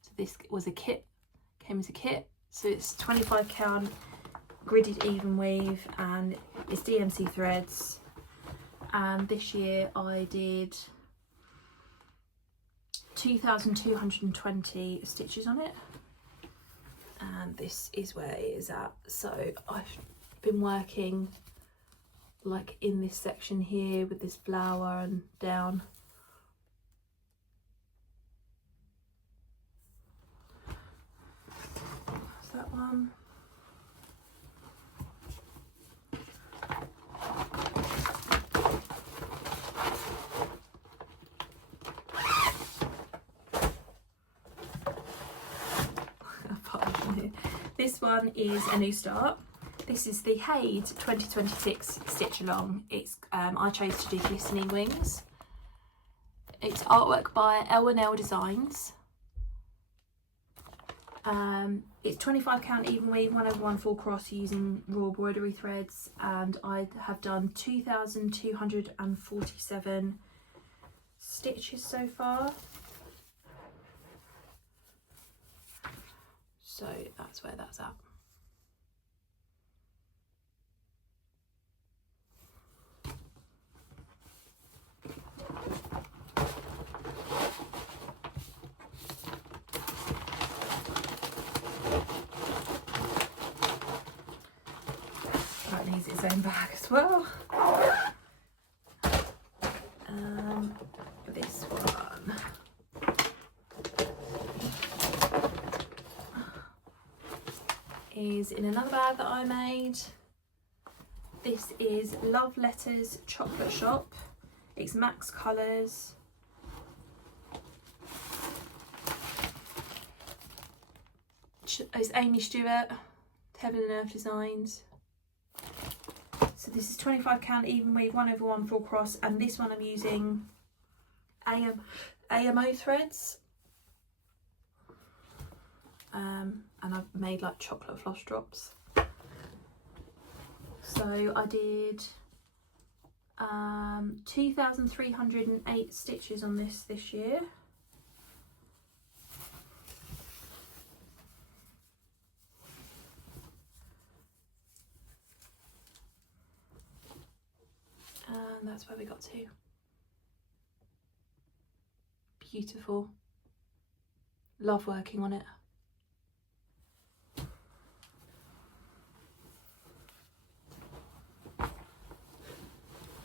So this was a kit, came as a kit. So it's 25 count gridded even weave and it's DMC threads. And this year I did 2,220 stitches on it, and this is where it is at. So I've been working like in this section here with this flower and down. That's that one. This one is a new start. This is the Haid 2026 stitch along. It's I chose to do glistening wings. It's artwork by L&L Designs. It's 25 count even weave, 1/1 full cross using raw embroidery threads, and I have done 2,247 stitches so far. So that's where that's at. That needs its own bag as well. This one. Is in another bag that I made. This is Love Letters Chocolate Shop. It's Max Colours. It's Amy Stewart, Heaven and Earth Designs. So this is 25 count even weave, 1/1 full cross, and this one I'm using AMO threads. And I've made like chocolate floss drops. So I did 2,308 stitches on this year. And that's where we got to. Beautiful. Love working on it.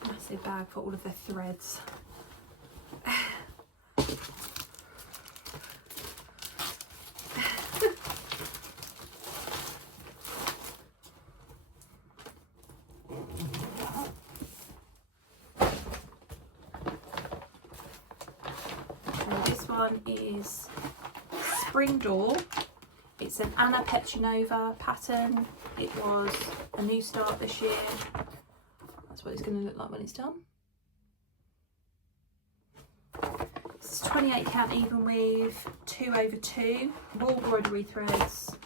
Massive bag for all of the threads. one is Spring Door. It's an Anna Petronova pattern. It was a new start this year. That's what it's going to look like when it's done. It's 28 count even weave, 2/2 raw embroidery threads,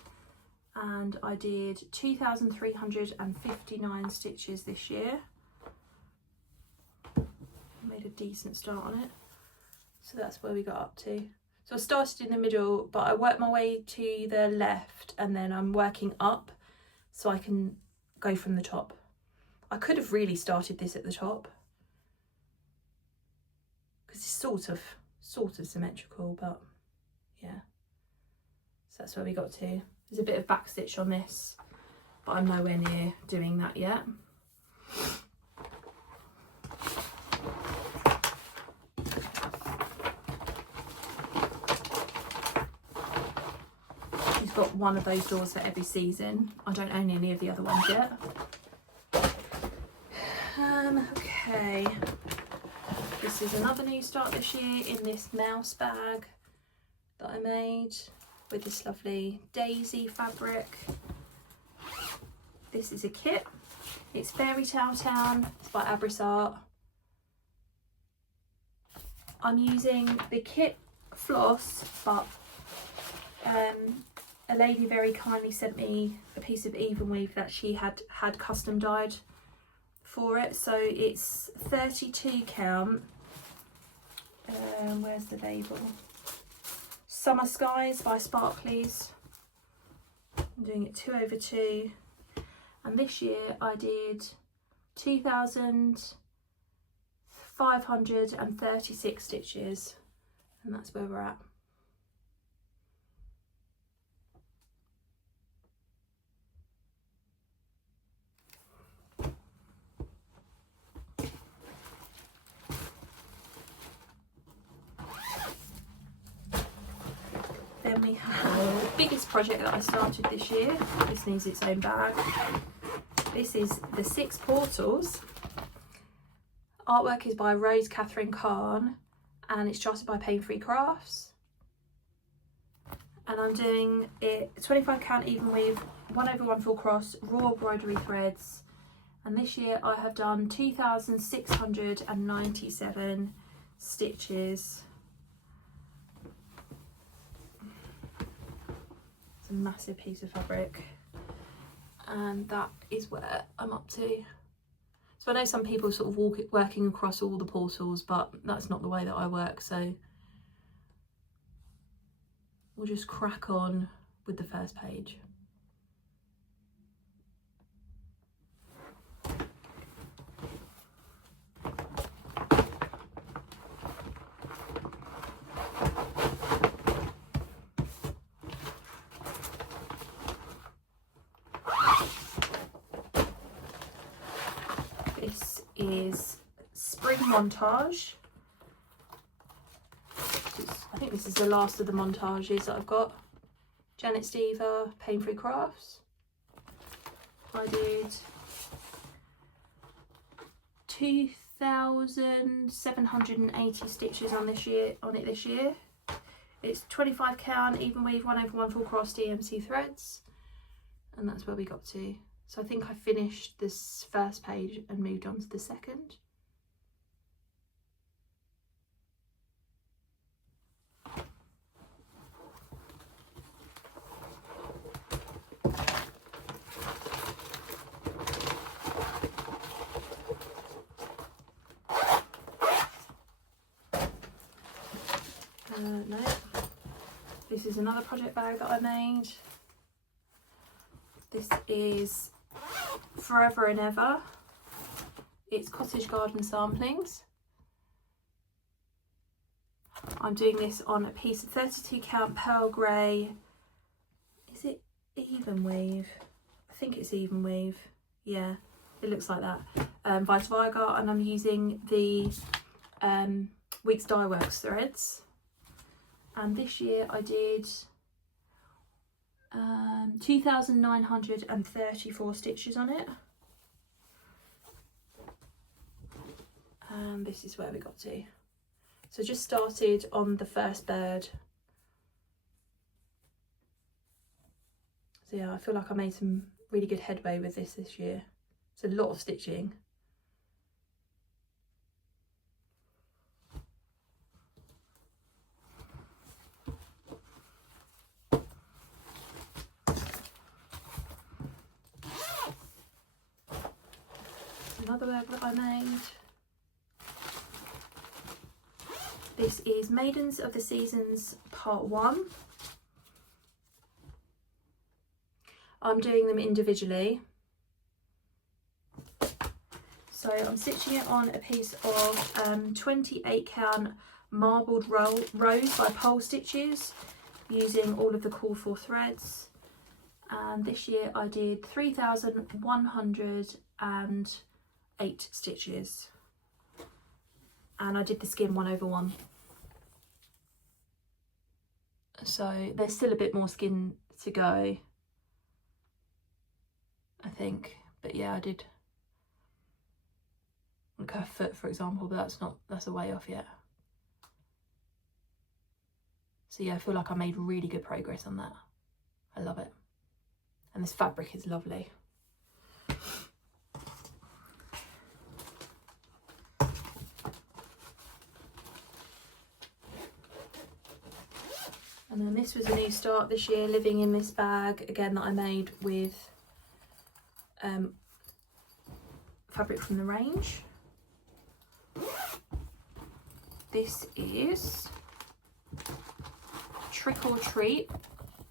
and I did 2,359 stitches this year. Made a decent start on it, so that's where we got up to. So I started in the middle, but I worked my way to the left and then I'm working up so I can go from the top. I could have really started this at the top because it's sort of symmetrical, but yeah. So that's where we got to. There's a bit of back stitch on this, but I'm nowhere near doing that yet. She's got one of those doors for every season. I don't own any of the other ones yet. Okay. This is another new start this year in this mouse bag that I made with this lovely daisy fabric. This is a kit. It's Fairy Tale Town. It's by Abris Art. I'm using the kit floss, but a lady very kindly sent me a piece of even weave that she had custom dyed for it. So it's 32 count. Where's the label? Summer Skies by Sparklies. I'm doing it 2/2, and this year I did 2,536 stitches, and that's where we're at. Then we have the biggest project that I started this year. This needs its own bag. This is the 6 portals. Artwork is by Rose Catherine Kahn and it's charted by Pain Free Crafts. And I'm doing it 25 count even weave, 1/1 full cross, raw embroidery threads. And this year I have done 2,697 stitches. Massive piece of fabric, and that is where I'm up to. So I know some people sort of working across all the portals, but that's not the way that I work, so we'll just crack on with the first page. Is Spring Montage. I think this is the last of the montages that I've got. Janet Stever, Pain Free Crafts. I did 2,780 stitches on this year. It's 25 count even weave, 1/1 full cross DMC threads, and that's where we got to. So I think I finished this first page and moved on to the second. No, this is another project bag that I made. This is Forever and Ever. It's cottage garden samplings. I'm doing this on a piece of 32 count pearl grey. Is it even weave? I think it's even weave. Yeah, it looks like that. By Zweigart, and I'm using the Weeks Dye Works threads. And this year I did 2,934 stitches on it, and this is where we got to. So just started on the first bird. So yeah, I feel like I made some really good headway with this year. It's a lot of stitching. Another web that I made. This is Maidens of the Seasons Part 1. I'm doing them individually. So I'm stitching it on a piece of 28 count marbled rose by Pole Stitches, using all of the call for threads. And this year I did 3,108 stitches, and I did the skim 1/1. So there's still a bit more skin to go, I think, but yeah, I did like her foot, for example, but that's a way off yet. So yeah, I feel like I made really good progress on that. I love it, and this fabric is lovely. And then this was a new start this year, living in this bag again that I made with fabric from the range. This is Trick or Treat.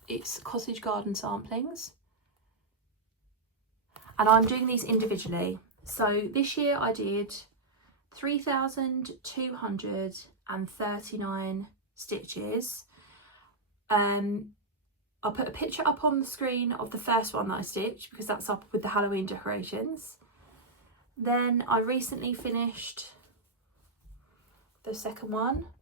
It's Cottage Garden Samplings. And I'm doing these individually. So this year I did 3,239 stitches. I'll put a picture up on the screen of the first one that I stitched, because that's up with the Halloween decorations. Then I recently finished the second one.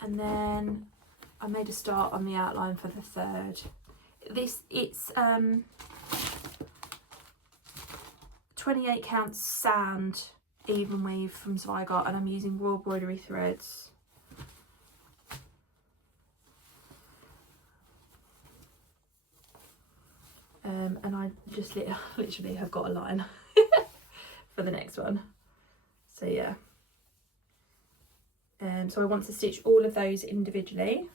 And then I made a start on the outline for the third. It's 28 count sand even weave from Zweigart, and I'm using raw embroidery threads. And I just literally have got a line for the next one. So yeah. So I want to stitch all of those individually.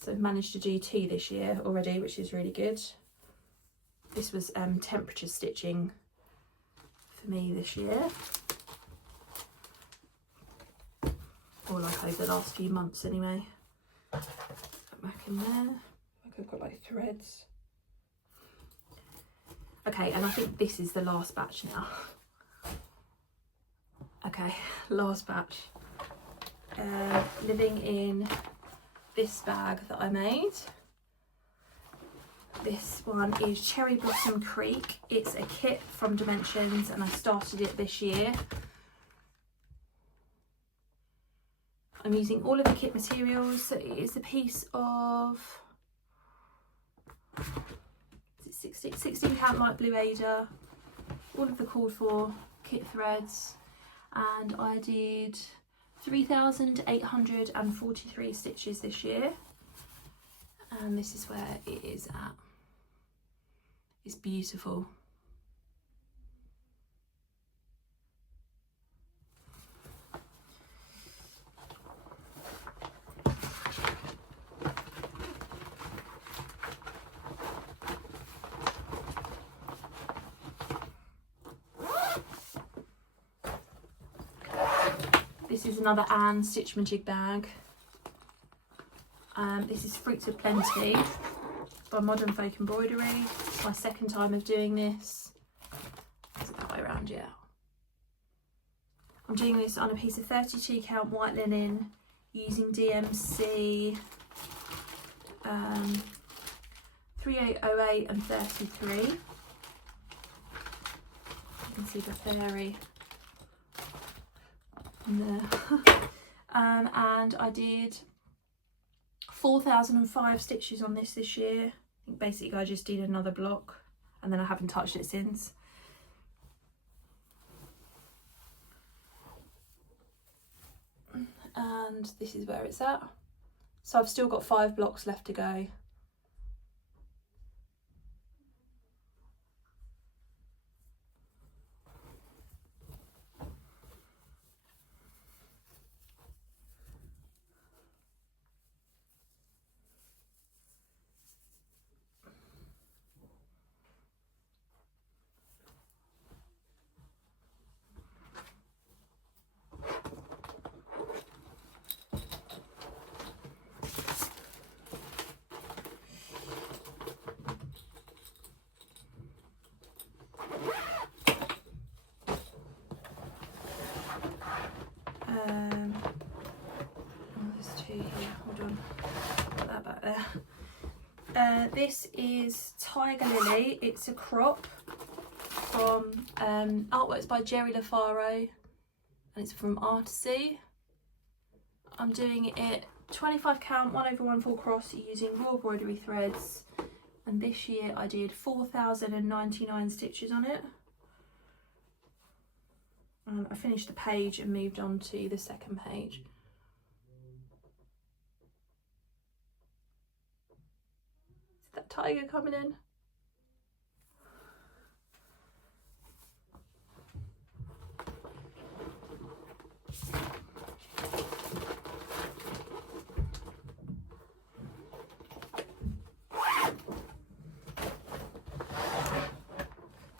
So I've managed to do 2 this year already, which is really good. This was temperature stitching for me this year. Or like over the last few months anyway. Put back in there. Like I've got like threads. Okay, and I think this is the last batch now. Okay, last batch. Living in this bag that I made. This one is Cherry Blossom Creek. It's a kit from Dimensions, and I started it this year. I'm using all of the kit materials. So it is a piece of 16 count light blue Ada, all of the called for kit threads, and I did 3,843 stitches this year, and this is where it is at. It's beautiful. This is another Anne Stitchmajig bag. This is Fruits of Plenty by Modern Folk Embroidery. It's my second time of doing this. Is it that way around? Yeah. I'm doing this on a piece of 32 count white linen using DMC 3808 and 33. You can see the fairy in there. And I did 4,005 stitches on this year. I think basically I just did another block and then I haven't touched it since. and this is where it's at. So I've still got 5 blocks left to go. There's 2 here, hold on, put that back there. This is Tiger Lily. It's a crop from artworks by Jerry LaFaro, and it's from Artsy. I'm doing it 25 count 1/1 full cross using raw embroidery threads, and this year I did 4,099 stitches on it. I finished the page and moved on to the second page. Is that tiger coming in?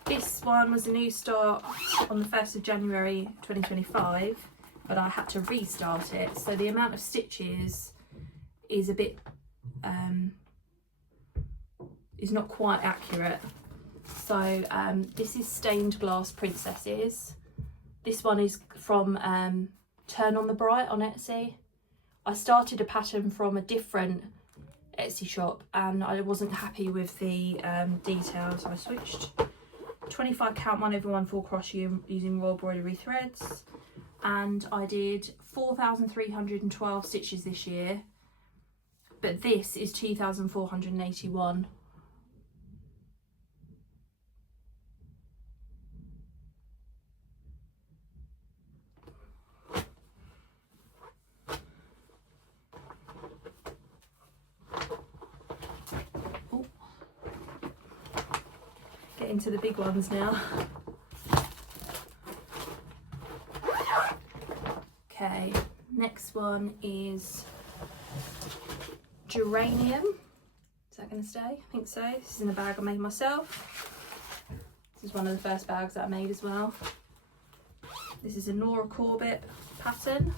This one was a new start on the 1st of January 2025, but I had to restart it, so the amount of stitches is a bit is not quite accurate. So this is Stained Glass Princesses. This one is from Turn on the Bright on Etsy. I started a pattern from a different Etsy shop and I wasn't happy with the details, so I switched. 25 count 1/1 full cross using raw embroidery threads, and I did 4,312 stitches this year, but this is 2,481. Into the big ones now. Okay, next one is Geranium. Is that going to stay? I think so. This is in a bag I made myself. This is one of the first bags that I made as well. This is a Nora Corbett pattern.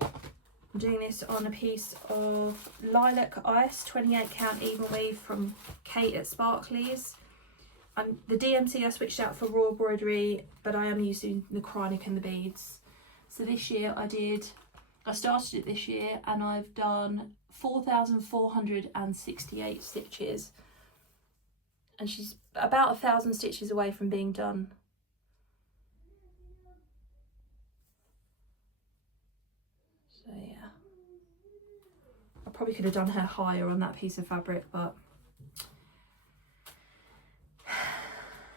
I'm doing this on a piece of Lilac Ice 28 count even weave from Kate at Sparkly's. The DMC I switched out for raw embroidery, but I am using the Chronic and the beads. So this year I started it this year and I've done 4,468 stitches, and she's about 1,000 stitches away from being done. So yeah, I probably could have done her higher on that piece of fabric, but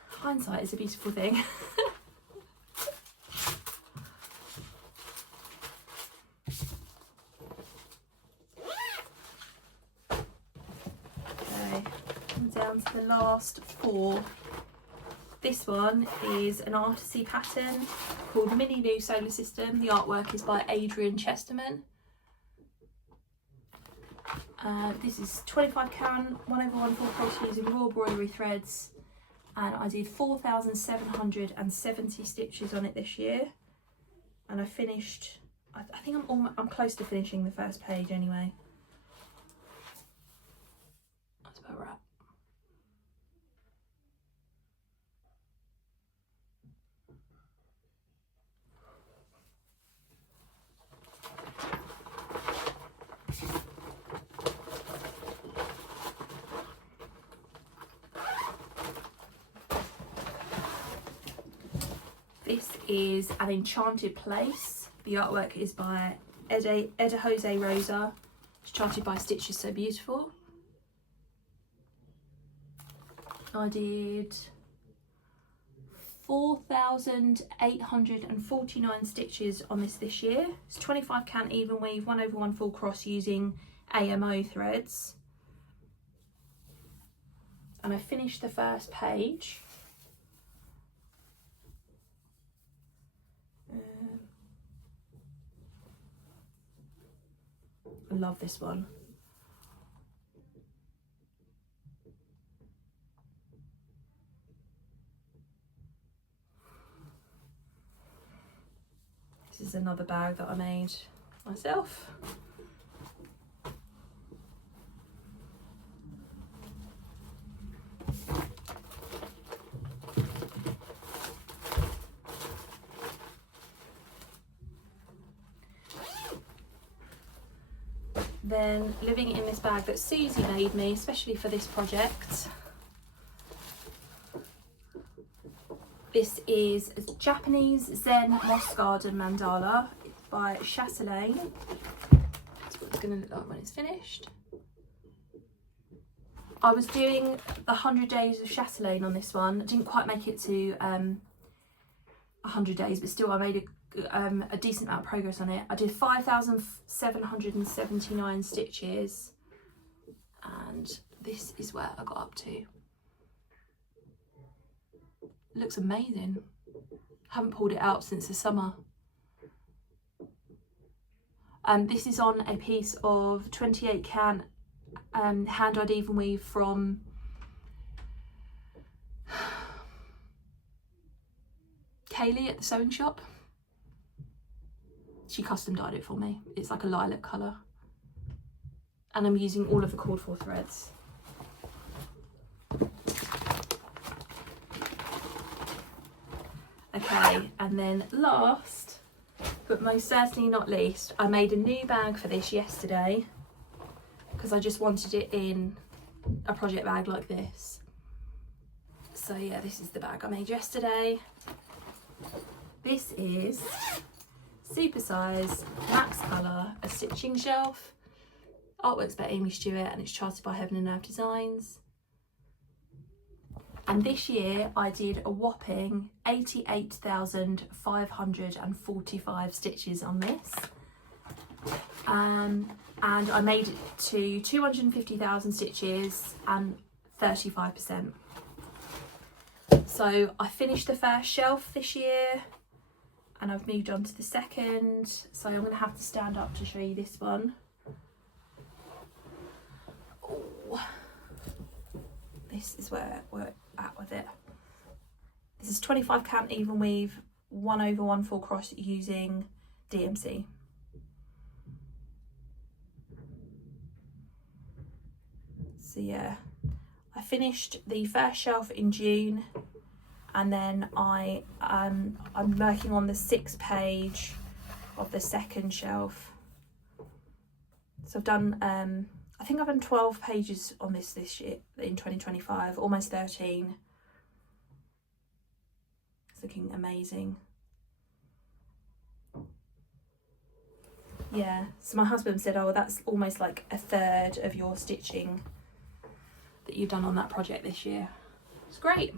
hindsight is a beautiful thing. Okay, I'm down to the last 4. This one is an artsy pattern called Mini New Solar System. The artwork is by Adrian Chesterman. This is 25 count 1/1 full cross using raw embroidery threads, and I did 4,770 stitches on it this year, and I finished. I think I'm close to finishing the first page anyway. That's about right. This is An Enchanted Place. The artwork is by Eda Jose Rosa. It's charted by Stitchy So Beautiful. I did 4,849 stitches on this year. It's 25 count even weave, 1/1 full cross using AMO threads. And I finished the first page. I love this one. This is another bag that I made myself. Then living in this bag that Susie made me, especially for this project. This is a Japanese Zen Moss Garden Mandala by Chatelaine. That's what it's going to look like when it's finished. I was doing the 100 days of Chatelaine on this one. I didn't quite make it to 100 days, but still I made a decent amount of progress on it. I did 5,779 stitches, and this is where I got up to. It looks amazing. Haven't pulled it out since the summer. This is on a piece of 28 count hand-dyed even weave from Kaylee at the sewing shop. She custom dyed it for me. It's like a lilac colour. And I'm using all of the called for threads. Okay, and then last, but most certainly not least, I made a new bag for this yesterday because I just wanted it in a project bag like this. So yeah, this is the bag I made yesterday. This is super size, max colour, a stitching shelf. Artwork's by Amy Stewart and it's charted by Heaven and Earth Designs. And this year I did a whopping 88,545 stitches on this. And I made it to 250,000 stitches and 35%. So I finished the first shelf this year and I've moved on to the second. So I'm going to have to stand up to show you this one. Oh. This is where we're at with it. This is 25 count even weave, 1/1 full cross using DMC. So yeah, I finished the first shelf in June, and then I'm working on the 6th page of the second shelf. So I've done I think I've done 12 pages on this year in 2025, almost 13. It's looking amazing. Yeah, so my husband said, oh, that's almost like a third of your stitching that you've done on that project this year. It's great.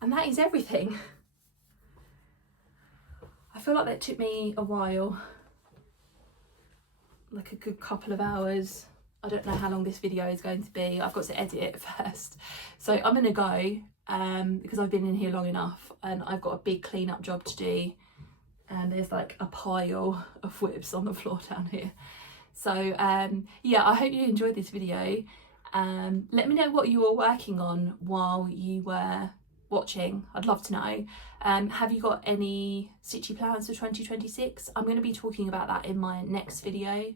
And that is everything. I feel like that took me a while. Like a good couple of hours. I don't know how long this video is going to be. I've got to edit it first. So I'm going to go because I've been in here long enough and I've got a big clean-up job to do. And there's like a pile of whips on the floor down here. So yeah, I hope you enjoyed this video. Let me know what you were working on while you were watching. I'd love to know. Have you got any stitchy plans for 2026? I'm going to be talking about that in my next video.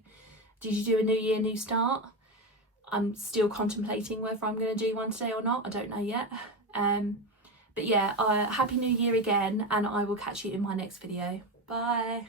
Did you do a new year, new start? I'm still contemplating whether I'm going to do one today or not. I don't know yet. But yeah, happy new year again, and I will catch you in my next video. Bye.